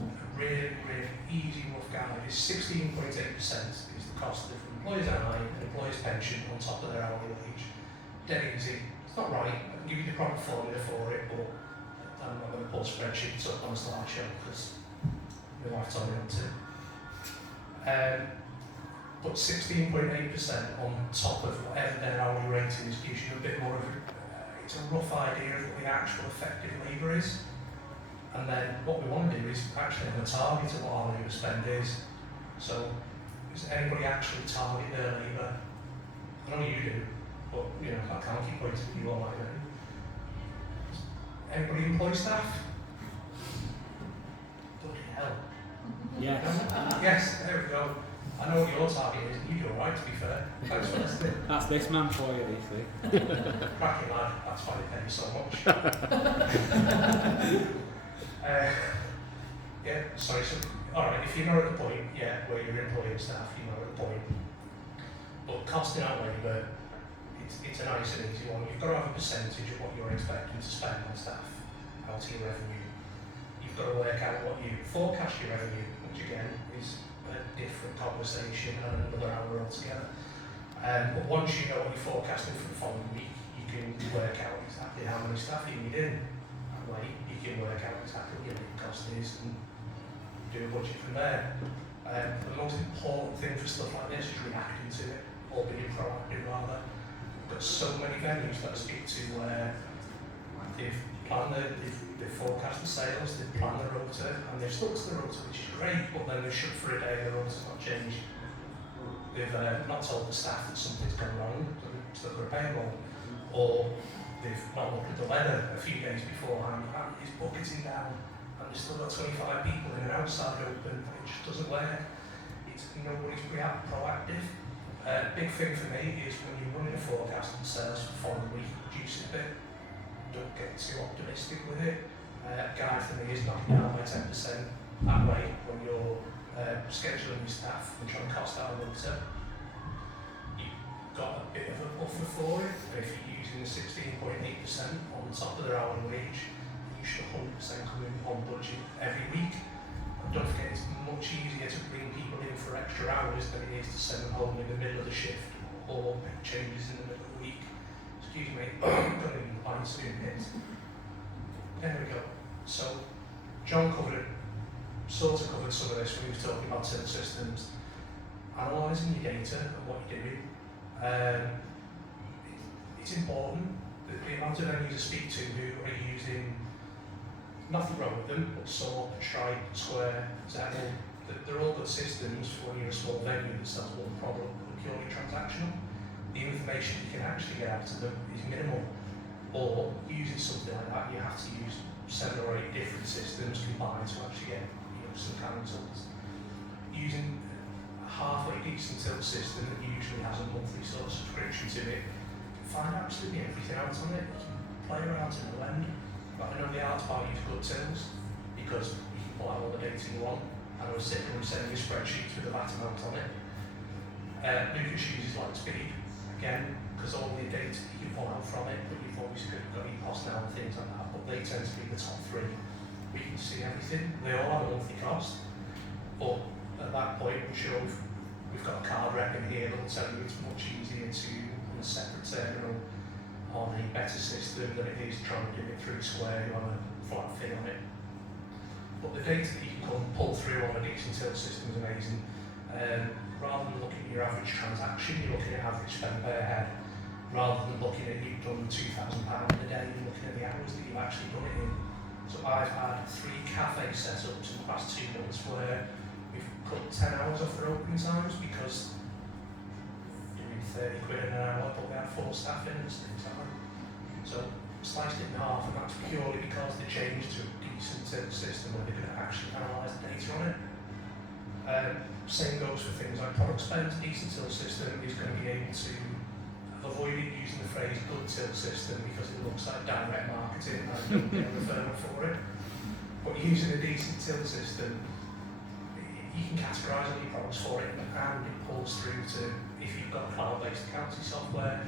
a really, really easy rough guide is 16.8% is the cost of employees NI and employees pension on top of their hourly wage. Dead easy. It's not right. I can give you the proper formula for it, but I'm not going to pull spreadsheets up on a slideshow because my wife told me not to. But 16.8% on top of whatever their hourly rate is gives you a bit more of it's a rough idea of what the actual effective labour is. And then what we want to do is actually have a target of what our labour spend is. So, does anybody actually target their labour? I know you do, but you know, I can't keep pointing at you all like that. Anybody employ staff? Bloody hell. Yes. Yes, there we go. I know what your target is, and you do alright to be fair. Thanks for listening. That's this man for you, these three. Cracking lad, that's why they pay you so much. Yeah, sorry, so, alright, if you know at the point, yeah, where you're employing staff, you know at the point. But costing out labour, it's a nice and easy one. You've got to have a percentage of what you're expecting to spend on staff out of your revenue. You've got to work out what you forecast your revenue, which again is a different conversation and another hour altogether. But once you know what you're forecasting for the following week, you can work out exactly how many staff you need in. That way, you can work out exactly what your cost is and do a budget from there. The most important thing for stuff like this is reacting to it, or being proactive rather. We've got so many venues that I speak to where they've forecast the sales, they've planned the rota, and they've stuck to the rota, which is great, but then they're shut for a day, the rota's not changed. They've not told the staff that something's gone wrong, so they've stuck for a payroll, or they've not looked at the weather a few days beforehand, and it's bucketing down, and they've still got 25 people in an outside open, and it just doesn't work. Nobody's proactive. Big thing for me is when you're running a forecast on sales for the following week, reduce it a bit. Don't get too optimistic with it. Guide for me is knocking down by 10%. That way, when you're scheduling your staff and trying to cost out a rota, you've got a bit of a buffer for it. But if you're using the 16.8% on top of their hourly wage, you should 100% come in on budget every week. And don't forget, it's much easier to bring people in for extra hours than it is to send them home in the middle of the shift or make changes in the middle of the week. Excuse me, don't even mind doing this. There we go. So, John sort of covered some of this when he was talking about till systems. Analysing your data and what you're doing. It's important that the amount of venues I speak to who are using, nothing wrong with them, but soar, stripe, square, Zettle, they're all good systems for when you're a small venue that sells one product but purely transactional. The information you can actually get out of them is minimal. Or using something like that, you have to use 7 or 8 different systems combined to actually get some kind of results. Using a halfway decent till system that usually has a monthly sort of subscription to it, find absolutely everything out on it. You can play around to no end. But I know the art part use good tills because you can pull out all the data you want. And I was sitting and sending you spreadsheets with the VAT amount on it. Lucas uses Lightspeed, again, because all the data you can pull out from it, but you've obviously got EPOS now and things like that, but they tend to be the top 3. We can see everything. They all have a monthly cost, but at that point, I'm sure we've got a card rep in here that will tell you it's much easier to, on a separate terminal, on a better system than it is trying to do it through Square on a flat fee on it. But the data that you can pull through on a decent till system is amazing. Rather than looking at your average transaction, you're looking at average spend per head. rather than looking at you've done £2,000 in a day, you're looking at the hours that you've actually done it in. So I've had 3 cafe setups in the past 2 months where we've cut 10 hours off their opening times because doing 30 quid an hour, but we had 4 staff in at the same time. So sliced it in half, and that's purely because they changed to a decent system where they could actually analyse the data on it. Same goes for things like product spend. Decent till system is going to be able to avoid using the phrase good till system because it looks like direct marketing and I don't get a referral for it. But using a decent till system, you can categorise all your products for it, and it pulls through to, if you've got cloud-based accounting software,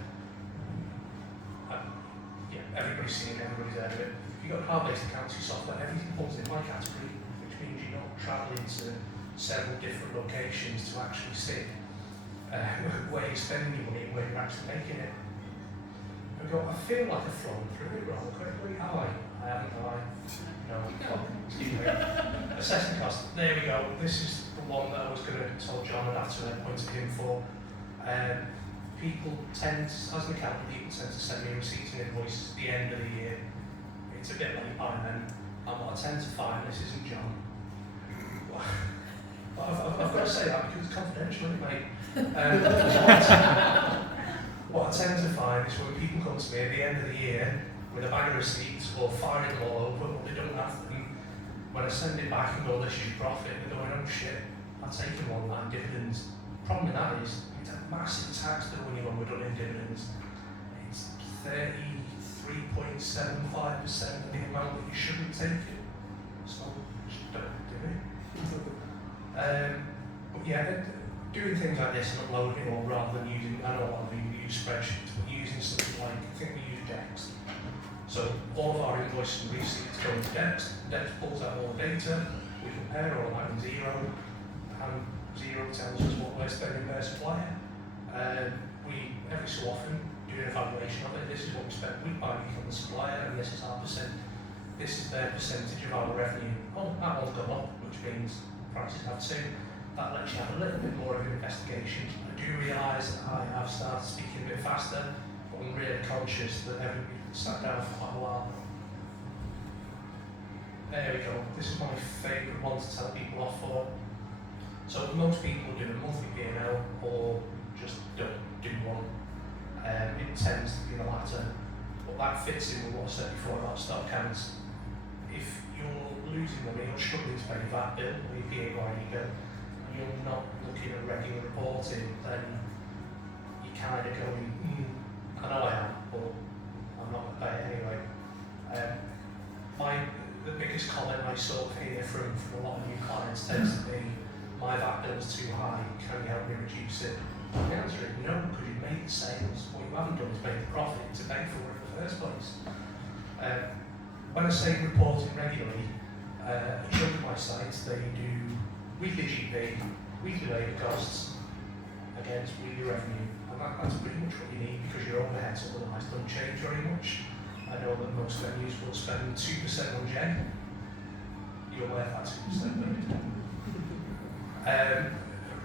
everybody's seen it, everybody's heard of it. If you've got cloud-based accounting software, everything pulls in by category, which means you're not travelling to several different locations to actually see where you're spending your money and where you're actually making it. I feel like I've thrown through it rather quickly. Have I? I haven't, have I? No. Excuse me. Assessing costs. There we go. This is the one that I was going to tell John I'd have to point to him for. People tend, as an accountant, people tend to send me receipts and invoices at the end of the year. It's a bit late by then. And what I tend to find, this isn't John. I've got to say that because it's confidential, isn't it, mate? What I tend to find is when people come to me at the end of the year with a bag of receipts or firing them all over, but they don't have them, when I send it back and go, this is your profit, they're going, oh shit, I've taken all that in dividends. Problem with that is, it's a massive tax bill when we're done in dividends. It's 33.75% of the amount that you shouldn't take it. So, just don't do it. But yeah, doing things like this and uploading it all rather than using, I know a lot of you use spreadsheets, but using something like, I think we use Dex. So all of our invoices and receipts go into Dex. Dex pulls out all the data, we compare all that in Xero, and Xero tells us what we're spending per supplier. We, every so often, do an evaluation of it. This is what we spent week by week on the supplier, and this is our this is their percentage of our revenue. Oh, that one's gone up, which means prices have too. That lets you have a little bit more of an investigation. I do realise that I have started speaking a bit faster, but I'm really conscious that everybody sat down for quite a while. There we go. This is my favourite one to tell people off for. So most people do a monthly P&L or just don't do one. It tends to be the latter, but that fits in with what I said before about stock counts. If you're losing money or struggling to pay your VAT bill or your PAYE bill, and you're not looking at regular reporting, then you kind of going, I know I am, but I'm not going to pay it anyway. The biggest comment I sort of hear from a lot of new clients tends to be, my VAT bill's too high, can you help me reduce it? The answer is no, because you've made the sales. What you haven't done is make the profit to pay for it in the first place. When I say reporting regularly, a chunk of my sites, they do weekly GP, weekly labour costs against weekly revenue. And that's pretty much what you need because your overheads otherwise don't change very much. I know that most venues will spend 2% on gen. You're aware of that 2%, don't you?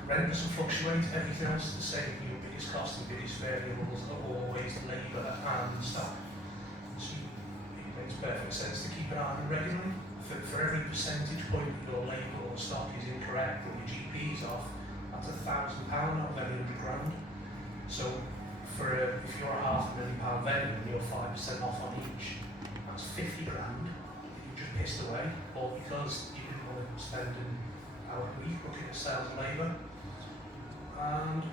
Rent doesn't fluctuate, everything else is the same. Your biggest cost and biggest variables are always labour and stock. So it makes perfect sense to keep an eye on regularly. For every percentage point that your labour or stock is incorrect or your GP is off, that's £1,000 out of every £100,000. So if you're a £500,000 venue and you're 5% off on each, that's £50,000 that you just pissed away, all because you didn't want to spend an hour a week looking at sales and labour. And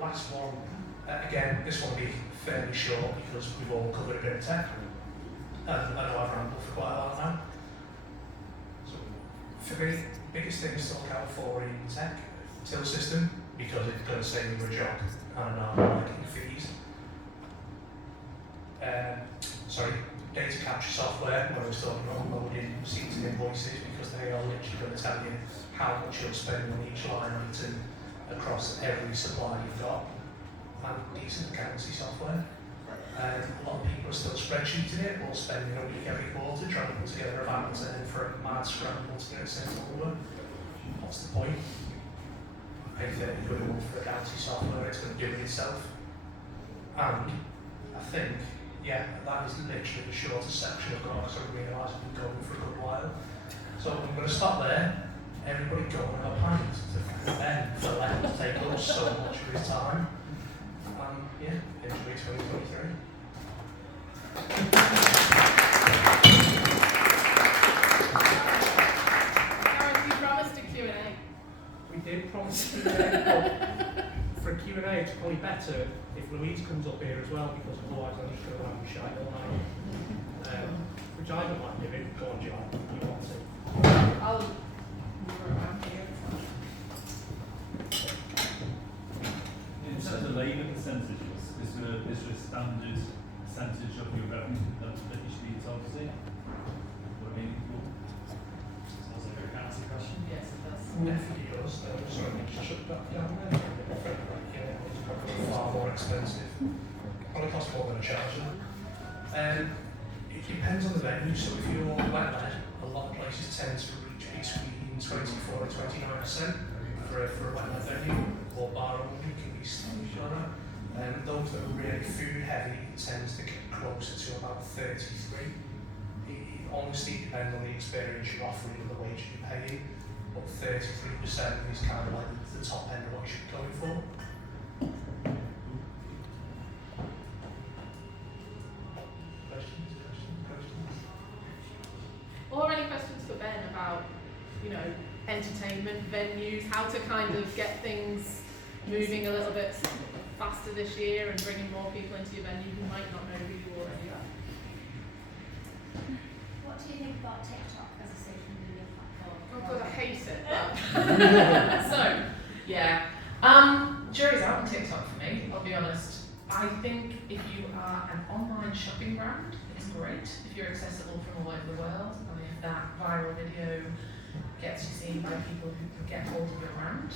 last one, again, this one will be fairly short because we've all covered a bit of tech. I know I've rambled for quite a while now. So for me, biggest thing to look out for in tech, till system, because it's going to save you a job and an arm working fees. Data capture software, when I was talking about uploading receipts and invoices, because they are literally going to tell you how much you're spending on each line item across every supply you've got, and decent accountancy software. A lot of people are still spreadsheeting it or spending a week every quarter trying to put together a VAT return for a mad scramble to get it sent over. What's the point? Pay 30 quid a month for accountancy software, it's going to do it itself. And I think, yeah, that is literally the shortest section I've got, because I realise I've been going for a good while. So I'm going to stop there. Everybody go and have a pint to Ben for letting us take up so much of his time. Yeah, enjoy 2023. Gareth, you promised a Q&A. We did promise a Q&A, but for a Q&A it's probably better if Louise comes up here as well, because otherwise I'm just going to have a shy all night. Which I don't like doing. Go on, John, if you want to. I'll move around here. In terms of labour percentages, is there a standard percentage of your revenue that you should be targeting? What I mean, Sounds like a accounting question. Yes, it does. Definitely does, though. Sorry, I just shut that down there. Yeah, it's probably far more expensive. Probably costs more than a charge. It depends on the venue. So if you're wet-led, a lot of places tend to reach between 24 and 29% for a wet-led venue, or bar only can be slightly lower. Those that are really food-heavy tends to get closer to about 33. It honestly depends on the experience you're offering and the wage you're paying, but 33% is kind of like the top end of what you should be going for. Questions? Or any questions for Ben about, you know, entertainment venues, how to kind of get things moving a little bit faster this year and bringing more people into your venue who might not know who you already are. What do you think about TikTok as a social media platform? Oh God, I hate it. So, yeah. Jury's out on TikTok for me, I'll be honest. I think if you are an online shopping brand, it's great. If you're accessible from all over the world, and if that viral video gets you seen by people who can get hold of your brand.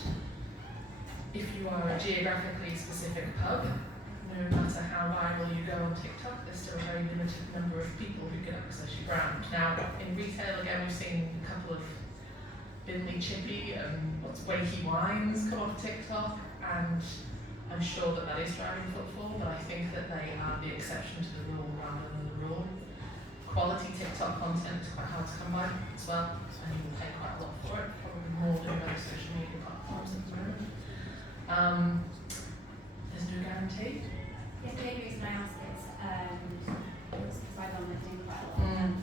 If you are a geographically specific pub, no matter how viral you go on TikTok, there's still a very limited number of people who can access your brand. Now, in retail, again, we've seen a couple of Binley Chippy and Wakey Wines come off TikTok, and I'm sure that is driving footfall, but I think that they are the exception to the rule rather than the rule. Quality TikTok content is quite hard to come by as well, and you will pay quite a lot for it, probably more than most social media platforms at the moment. There's no guarantee. Yeah, the only reason I ask is because I've on LinkedIn quite a lot.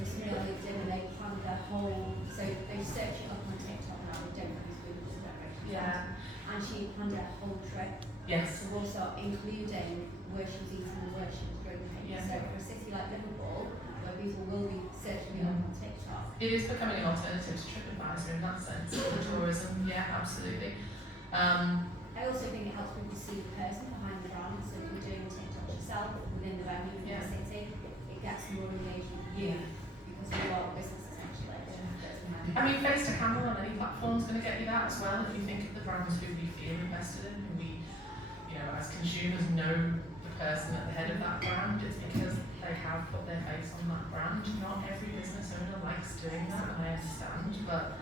Recently on LinkedIn, and they planned their whole, so they search it up on TikTok now, they don't use Google, so don't really. Yeah. And she planned their whole trip. Yes. So also including where she was eating and where she was drinking. Yeah. So for a city like Liverpool, where people will be searching it up on TikTok. It is becoming an alternative to TripAdvisor in that sense, for tourism, yeah, absolutely. I also think it helps people see the person behind the brand. So if you're doing TikTok yourself within the venue, Yeah. the city, it gets more engagement with you because you are business essentially. I mean, face to camera on any platform is going to get you that as well. If you think of the brands who we feel invested in, who we, you know, as consumers know the person at the head of that brand, it's because they have put their face on that brand. Not every business owner likes doing that, and I understand, but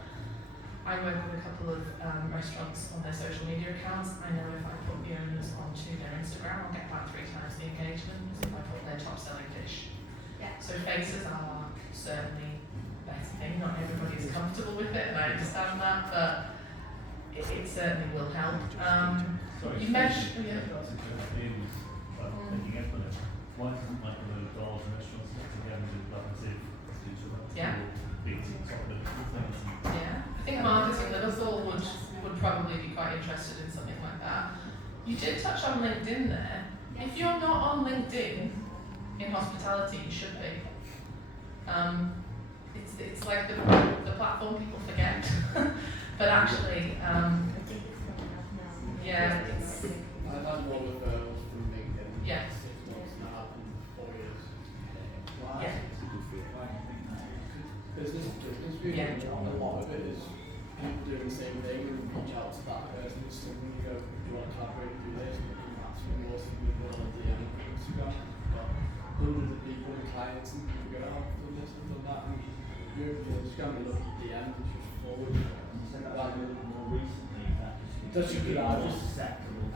I work with a couple of restaurants on their social media accounts. I know if I put the owners onto their Instagram, I'll get about 3 times the engagement as if I put their top selling dish. Yeah. So faces are certainly a better thing. Not everybody is comfortable with it, and I understand that, but it certainly will help. sorry, You mentioned, that's a good thing. Thinking up on it. Why doesn't like a load of bars and restaurants get together and do collaborative to each other? Yeah. Big TikTok things. yeah, I think marketing Liverpool would probably be quite interested in something like that. You did touch on LinkedIn there. If you're not on LinkedIn in hospitality, you should be. It's like the platform people forget, but actually, yeah, it's I've had more referrals from LinkedIn. yeah. 6 months and I have in 4 years. Yeah. Business people, Yeah. a lot of it is people doing the same thing and reach out to that person. So when you go, do you want to collaborate and do this? And they come back to me more so than on a DM on Instagram. Got hundreds of people and clients and people go, oh, I've done this, I've done that. And you're Instagram, you look at DMs, it's just forward. More recently, That's just good. I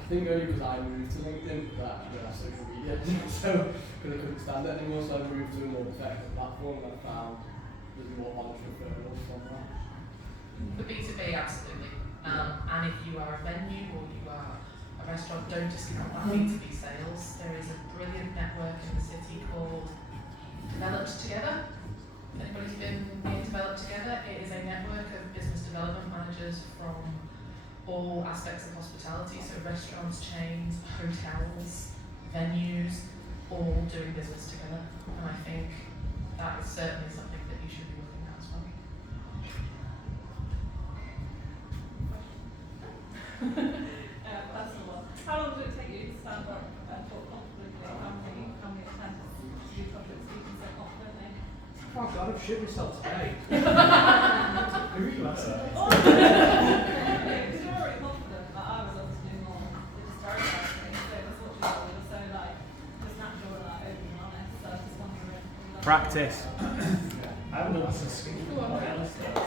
think only because I moved to LinkedIn that social media. So because I couldn't stand it anymore, so I moved to a more effective platform and I found there's more honest referrals from that. For B2B, absolutely. And if you are a venue or you are a restaurant, don't discount that B2B sales. There is a brilliant network in the city called Developed Together. If anybody's been Developed Together, it is a network of business development managers from all aspects of hospitality, so restaurants, chains, hotels, venues, all doing business together. And I think that is certainly something that you should be looking at as well. Personal one. How long did it take you to stand up and talk confidently? How many attempts to do public speaking so confidently? Oh God, I've shit myself today. Who are you asking? Because you're already confident. Like, I was obviously more the historic thing, so it was what you were so like just natural and like open and honest. So I was just wondering. Practice. I would love to speak. What else does?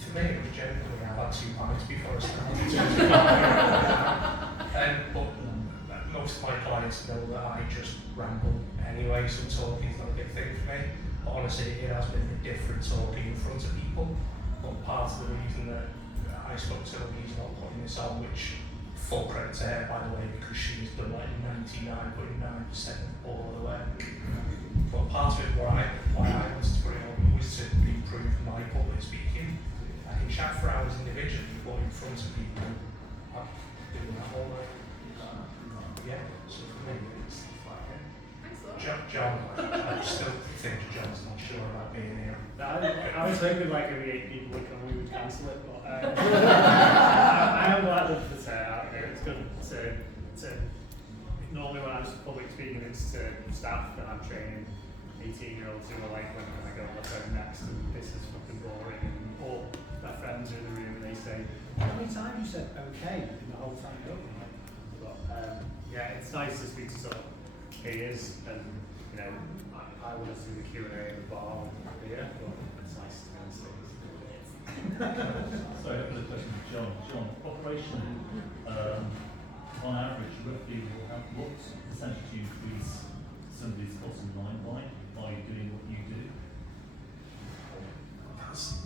For me, it was genuinely, I've had 2 pints before I started. But most of my clients know that I just ramble anyway, so talking is not a big thing for me. But honestly, it has been a different talking in front of people. But part of the reason that I spoke to Louise not putting this on, which full credit to her, by the way, because she's done like 99.9% all the way. But part of it, why I wanted to put it on was to improve my public speaking. I can chat for hours individually, but in front of people, I'm doing that all the way. Yeah, so for me, it's like it. Thanks, Laura. John, I still think John's not sure about being here. I was hoping like if we 8 people would come, we would cancel it, but I am glad that it's out here. It's good to normally when I'm public speaking, it's to staff and I'm training 18-year-olds who are like, when can I go on the phone next? And this is fucking boring. And all their friends are in the room and they say, how many times you said okay in the whole time you're open? But yeah, it's nice to speak to someone peers and you know, I want to do the Q&A in the bar and beer, but it's nice to go and see. Sorry, I've got a question for John. John, operation on average roughly will have what percentage you increase somebody's bottom line by doing what you do?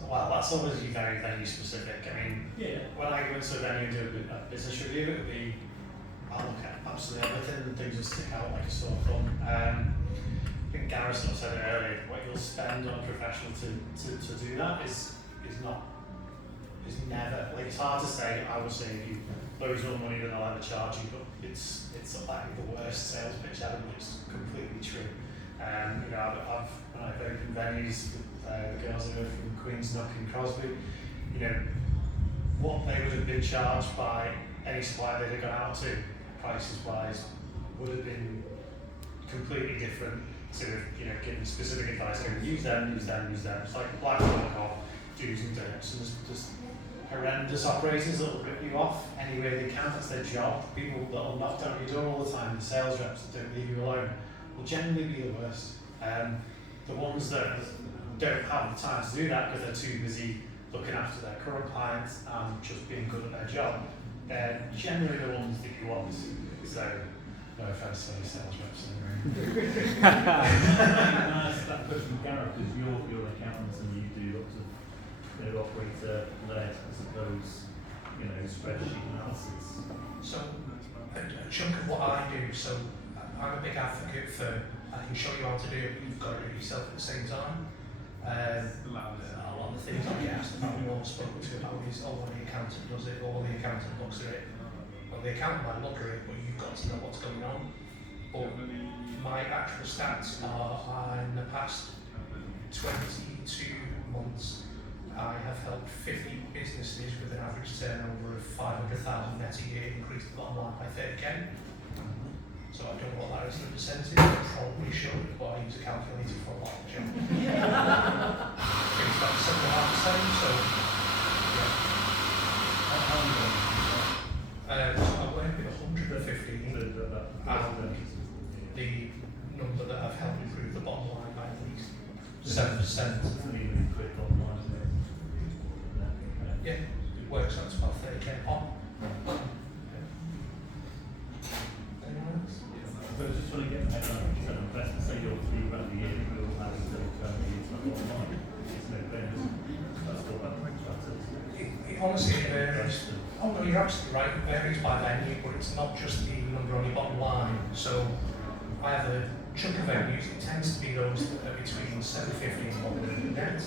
That's obviously very venue specific. I mean, when I go into a venue and do a business review, it would be, I'll look at absolutely everything and things that stick out like a sore thumb. I think Gareth sort of said it earlier, what you'll spend on a professional to do that is never, like it's hard to say, I will save you loads more money than I'll ever charge you, but it's like the worst sales pitch ever, but it's completely true. You know, when I've opened venues with the girls that are from Queen's Nook and Crosby, you know, what they would have been charged by any supplier they'd have gone out to, prices wise, would have been completely different to, you know, giving specific advice, use them. It's like the black book of do's and don'ts, and there's horrendous operators that will rip you off any way they can. That's their job. People that will knock down your door all the time, the sales reps that don't leave you alone, will generally be the worst. The ones that don't have the time to do that because they're too busy looking after their current clients and just being good at their job, they're generally the ones that you want. So, no offense to any sales reps in the room. I asked that question, Gareth, because you're accountants and you do lots of operator-led, I suppose, you know, spreadsheet analysis. So, a chunk of what I do, so I'm a big advocate for, I can show you how to do it, but you've got to do it yourself at the same time. A lot of the things I get asked about or spoken to about is, oh, the accountant does it, or the accountant looks at it. Well, the accountant might look at it, but you've got to know what's going on. But my actual stats are, in the past 22 months, I have helped 50 businesses with an average turnover of 500,000 net a year increase the bottom line by 30k. So I don't know what that is in percentage, I probably should, but I use a calculator for a lot of the job. It's about 7.5%, so yeah. How do you So I work with 115, and the number that I've helped improve the bottom line by at least 7%. Yeah, it works out to about 30k pop. Anyone else? But I was just trying to get my head around it. Let's say you're $3 grand a year, but all have to go to the online. It's no fair, is it? That's what that's It honestly varies. Oh no, you're absolutely right. It varies by venue, but it's not just the number on your bottom line. So I have a chunk of venues. It tends to be those that are between 750 and 1 million net.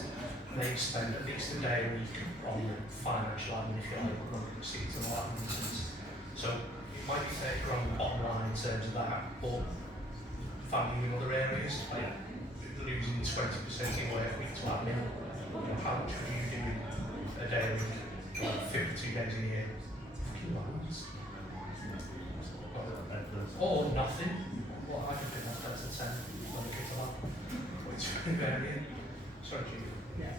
And they spend at least a day a week on the financial admin, if you like, running receipts and all that nonsense. So it might be 30 grand on the bottom line in terms of that, but value in other areas, like losing 20% in work week to admin. You know, how much would you do a day a week? 52 days a year. Or nothing. Well, I can think that's a 10 when the kids are out. But it's very varying. Sorry, Chief. Yeah,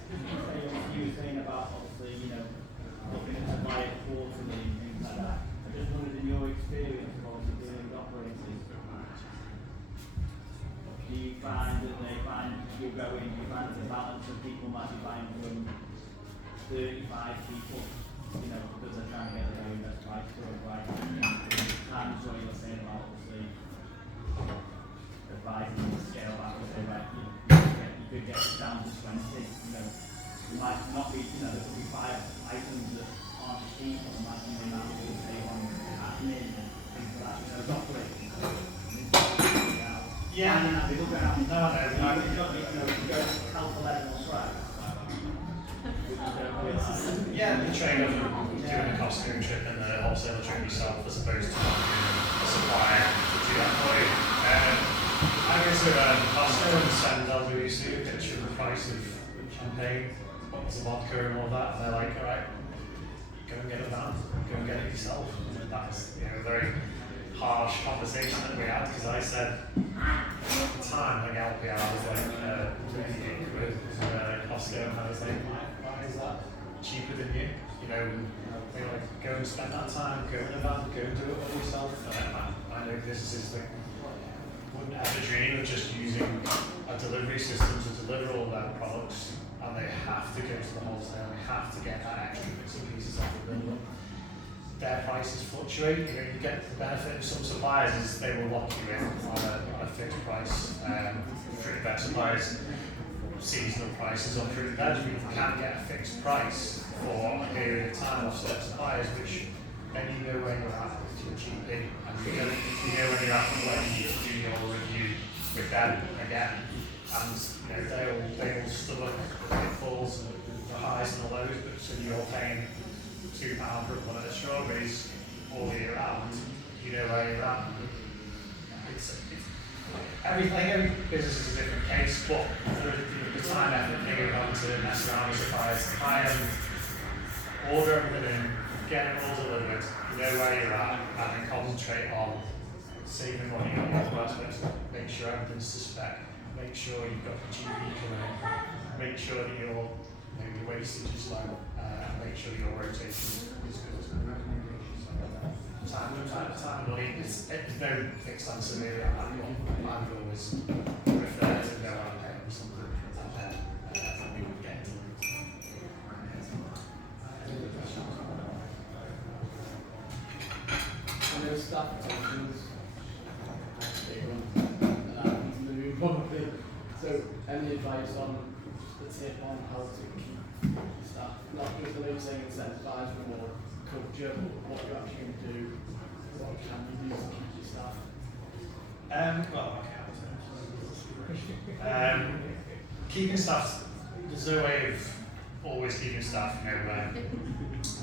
you were saying about obviously, you know, looking to buy it quarterly and things like that. I just wondered in your experience of obviously dealing with operators, do you find that they find you're going, do you find that the balance of people might be buying from 35 people, you know, because they're trying to get the very best price to it, right? Times what you're saying about obviously advising to scale back and say, right, you could get it down to 20, you know, it might not be, you know, there could be 5 items that aren't cheap, or might be the amount you would save on admin and things like that, you know, operating. Yeah. They look at it. No, You don't need to know, you go help the level on track. yeah, the trade of doing a cost-cutting trip and the wholesaler trip yourself as opposed to a supplier to do that for you. I go to Costco and send LWC a picture of the price of champagne, bottles of vodka and all that, and they're like, alright, go and get a van, go and get it yourself. And that's, you know, a very harsh conversation that we had, because I said, at the time, like LPR was like, quid Costco, and I was like, why is that cheaper than you? You know, they were like, go and spend that time, go in a van, go and do it all yourself. I know businesses that wouldn't ever dream of just using a delivery system to deliver all their products, and they have to go to the wholesale, they have to get that extra bits and pieces off the bill. Their prices fluctuate. You know, you get the benefit of some suppliers is they will lock you in on a fixed price. Fruit and veg suppliers, seasonal prices on fruit and veg, you can get a fixed price for a period of time off certain suppliers, which then you know where you're at with your GP, and you know when you're at when you do your review with them again, and you know they'll stomach the pitfalls and the highs and the lows, but so you're paying £2 for a bucket of strawberries all year round, you know where you're at. Every business is a different case, but the time effort figuring out to mess around with suppliers, order everything in, get it all delivered, you know where you're at, and then concentrate on saving money on your aspects, make sure everything's to spec, make sure you've got the GP coming in, make sure that your wastage is low, make sure your rotation is good. Time and money, there's no fixed answer really on that one. I would always prefer to go out and pay them something that we would get. I know staff retentions, probably. So, any advice on the tip on how to keep staff? Not just the saying incentivize them or culture, but what you actually going to do, what can you do to keep your staff? Keeping staff, there's no way of always keeping staff, you know,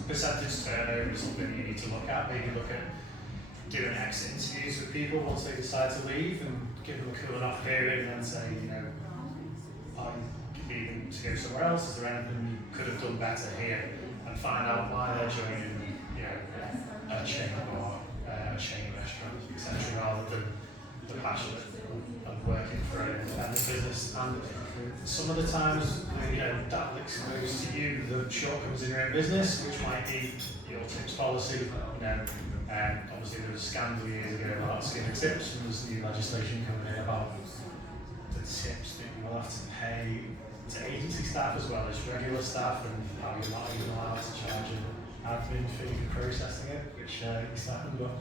percentage turnover is something you need to look at, maybe look at doing exit interviews with people once they decide to leave and give them a cooling off period and then say, you know, I'm leaving to go somewhere else, is there anything you could have done better here, and find out why they're joining, you know, a chain or a chain restaurant, etc., rather than the passion of working for an independent business. And some of the times, you know, that will expose to you the shortcomings in your own business, which might be your tips policy, you know. Obviously there was a scandal years ago about skimming tips, and there's new legislation coming in about the tips that you will have to pay to agency staff as well as regular staff, and how you're not even allowed to charge an admin fee for processing it, which you can. But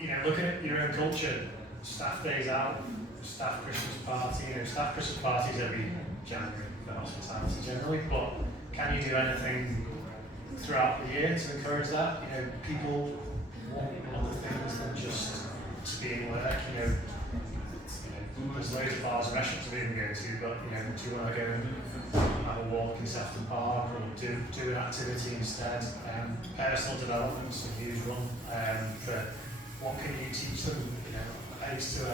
you know, looking at your own culture, staff days out, staff Christmas party. Staff Christmas parties every January for hospitality generally, but can you do anything throughout the year to encourage that? People want other things than just to be in work. There's loads of bars and restaurants we can go to, but do you want to go and have a walk in Sefton Park or do an activity instead? Personal development's a huge one. For what can you teach them? I used to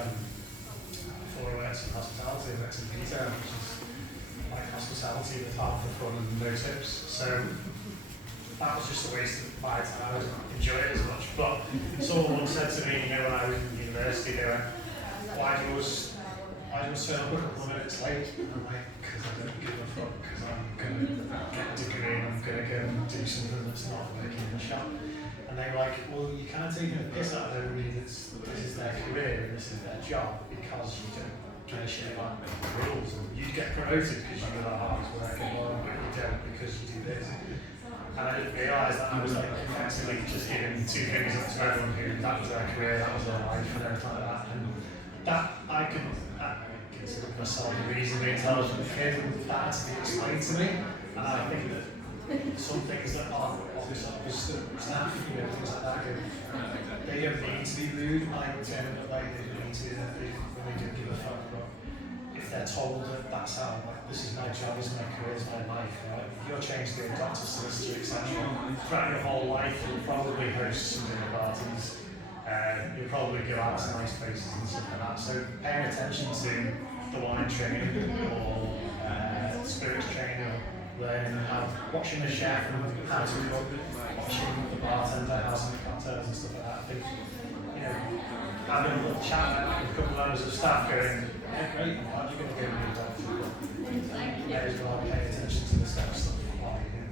before I worked in hospitality, I worked in retail, which is like hospitality with half the fun and no tips. So that was just a waste of my time. I didn't enjoy it as much. But someone once said to me, when I was in university, they went, why do you turn up a couple of minutes late? And I'm like, because I don't give a fuck, because I'm going to get a degree and I'm going to go and do something that's not working in the shop. And they were like, well, you can't take a piss out of everybody this is their career and this is their job because you don't give a shit about the rules. And you get promoted because you're the hardest working one, but you don't because you do this. And I didn't realise that I was like effectively just giving two fingers up to everyone who that was their career, that was their life and everything like that. And that I consider myself a reasonably intelligent kid and that had to be explained to me. And I think that some things that aren't obvious staff, things like that, they don't need to be rude, like turning up late, they don't need to when they don't give a fuck. But if they're told that that's how, this is my job, this is my career, this is my life, if you're trained to be a doctor, solicitor, etc., throughout your whole life, you'll probably host some dinner parties, you'll probably go out to nice places and stuff like that. So paying attention to the wine training or spirits training, or learning how, watching the chef and how to cook, watching the bartender, how to make cocktails and stuff like that. I think, having a little chat with a couple of members of staff going, yeah, great, how are you going to go and do that? You may as well pay attention to this kind of stuff while you're here.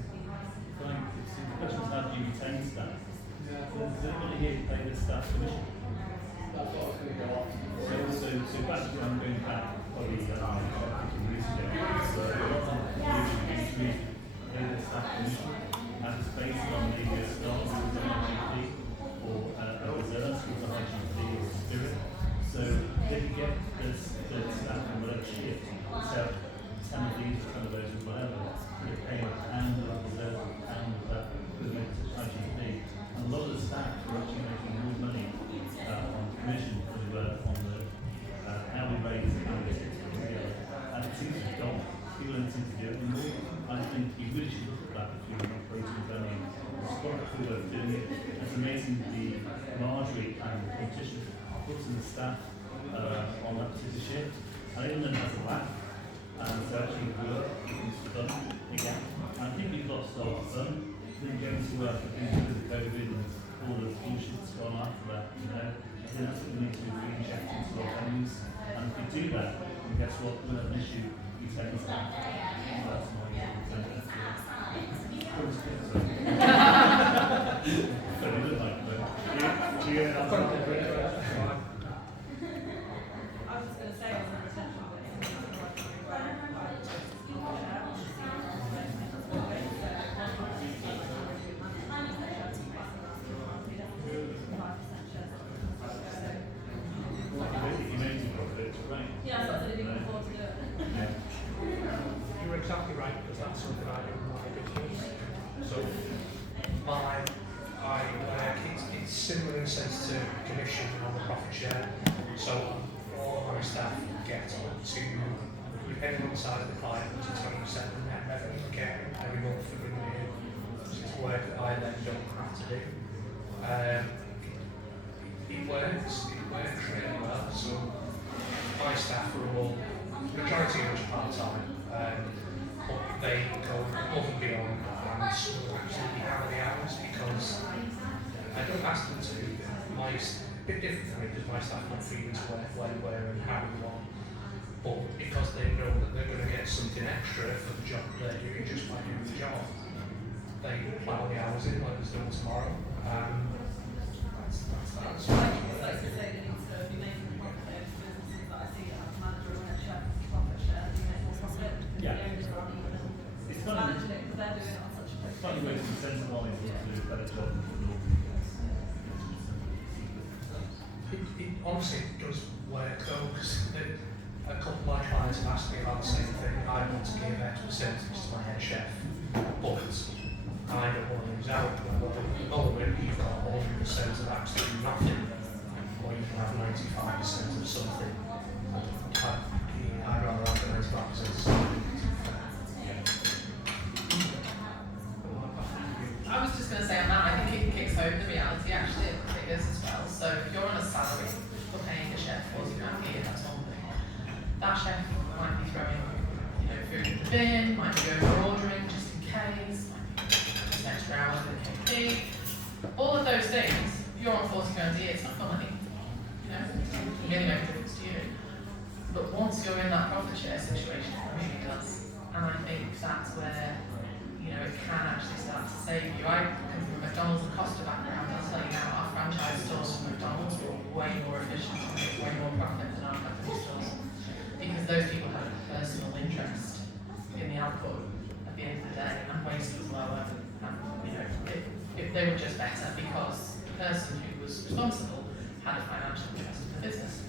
The question is, how do you retain staff? Does everybody here pay the staff commission? That's what I was going to go on. So back to I'm going back probably 15 years ago. So usually pay the staff commission, and it's based on the staff with an IGP or a reserve with an IGP or a spirit. So they can get the staff in whatever shift, so 10 of these, 10 of those, whatever, they're paying and the reserve and that with an IGP. And a lot of the staff are actually making more money on commission than they were on the hourly rates and hourly rates. And it seems to be gone. People don't seem to do it anymore. I think you really should look at that if you're an operating venue. It's quite a cool way of doing it. It's amazing the margery and the competition puts in the staff on that particular shift. And everyone has a laugh and it's actually work, it's fun again. And I think we've got to start fun. Then going to work, I think with the COVID and all the bullshit that's gone after that, I think that's what we need to do, reinject into our venues. And if we do that, then guess what, we'll have an issue, we take it down. That's my intention. So we look like that. Do you get that? I was just going to say on the retention yeah, so they didn't afford to do it. You're exactly right, because that's something I do in my business. So, I work, it's similar in a sense to commission on the profit share. So, all of my staff get up to, depending on the size of the client, up to 20% of the net revenue we get every month for bringing it in. So it's work that I then don't have to do. It works really well. So, my staff are all, majority of us part-time, but they go above and beyond and some absolutely hammer the hours because I don't ask them to. It's a bit different for me because my staff want freedom to work when, where and how we want, but because they know that they're going to get something extra for the job they're doing just by doing the job, they plough the hours in like there's no tomorrow. That's Like to say they need to be making profit. Businesses that I see that have manager and chef profit share, you make more profit. Yeah. The owners aren't even It's funny. managing it because they're doing it on such a quick Funny ways to incentivise them to do a better job than the law. it honestly does work though, because a couple of my clients have asked me about the same thing. I want to give X percentage to my head chef, but I don't want to lose out. Well, you've got 100% of absolutely nothing, or you can have 95% of something. I'd rather have the 95% of something. I was just going to say on that, I think it kicks home the reality actually of the figures as well. So if you're on a salary for paying a chef £40 a year, that's one thing. That chef might be throwing, food in the bin, might be over ordering just in case, might be just extra hours with KP. All of those things, if you're on £40 a year, it's not for money. It really makes a difference to you. But once you're in that profit share situation, it really does. And I think that's where it can actually start to save you. I come from a McDonald's and Costa background. I'll tell you now, our franchise stores from McDonald's were way more efficient and made way more profit than our factory stores, because those people had a personal interest in the output at the end of the day, and waste was lower. And they were just better because the person who was responsible had a financial interest in the business.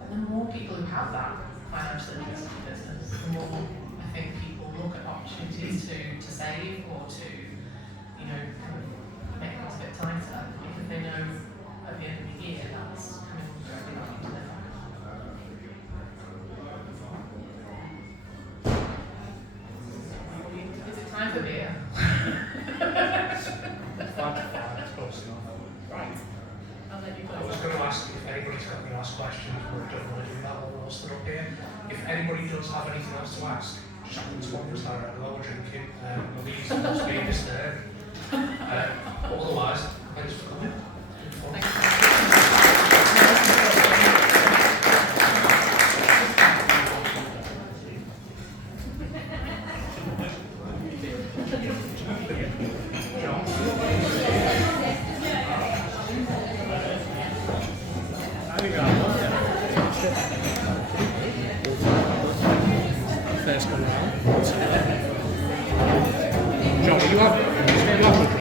And the more people who have that financial interest in the business, the more I think people look at opportunities to save or to, make things a bit tighter, because they know at the end of the year that's coming directly back into their pocket. Is it time for beer? 5 to 5, it's close enough. Right. I'll let you I was going to ask if anybody's got any last questions, but I don't want to do that while we're all stood up here. If anybody does have anything else to ask, just happen to understand while we're drinking. Louise must be disturbed. Otherwise, thanks for coming.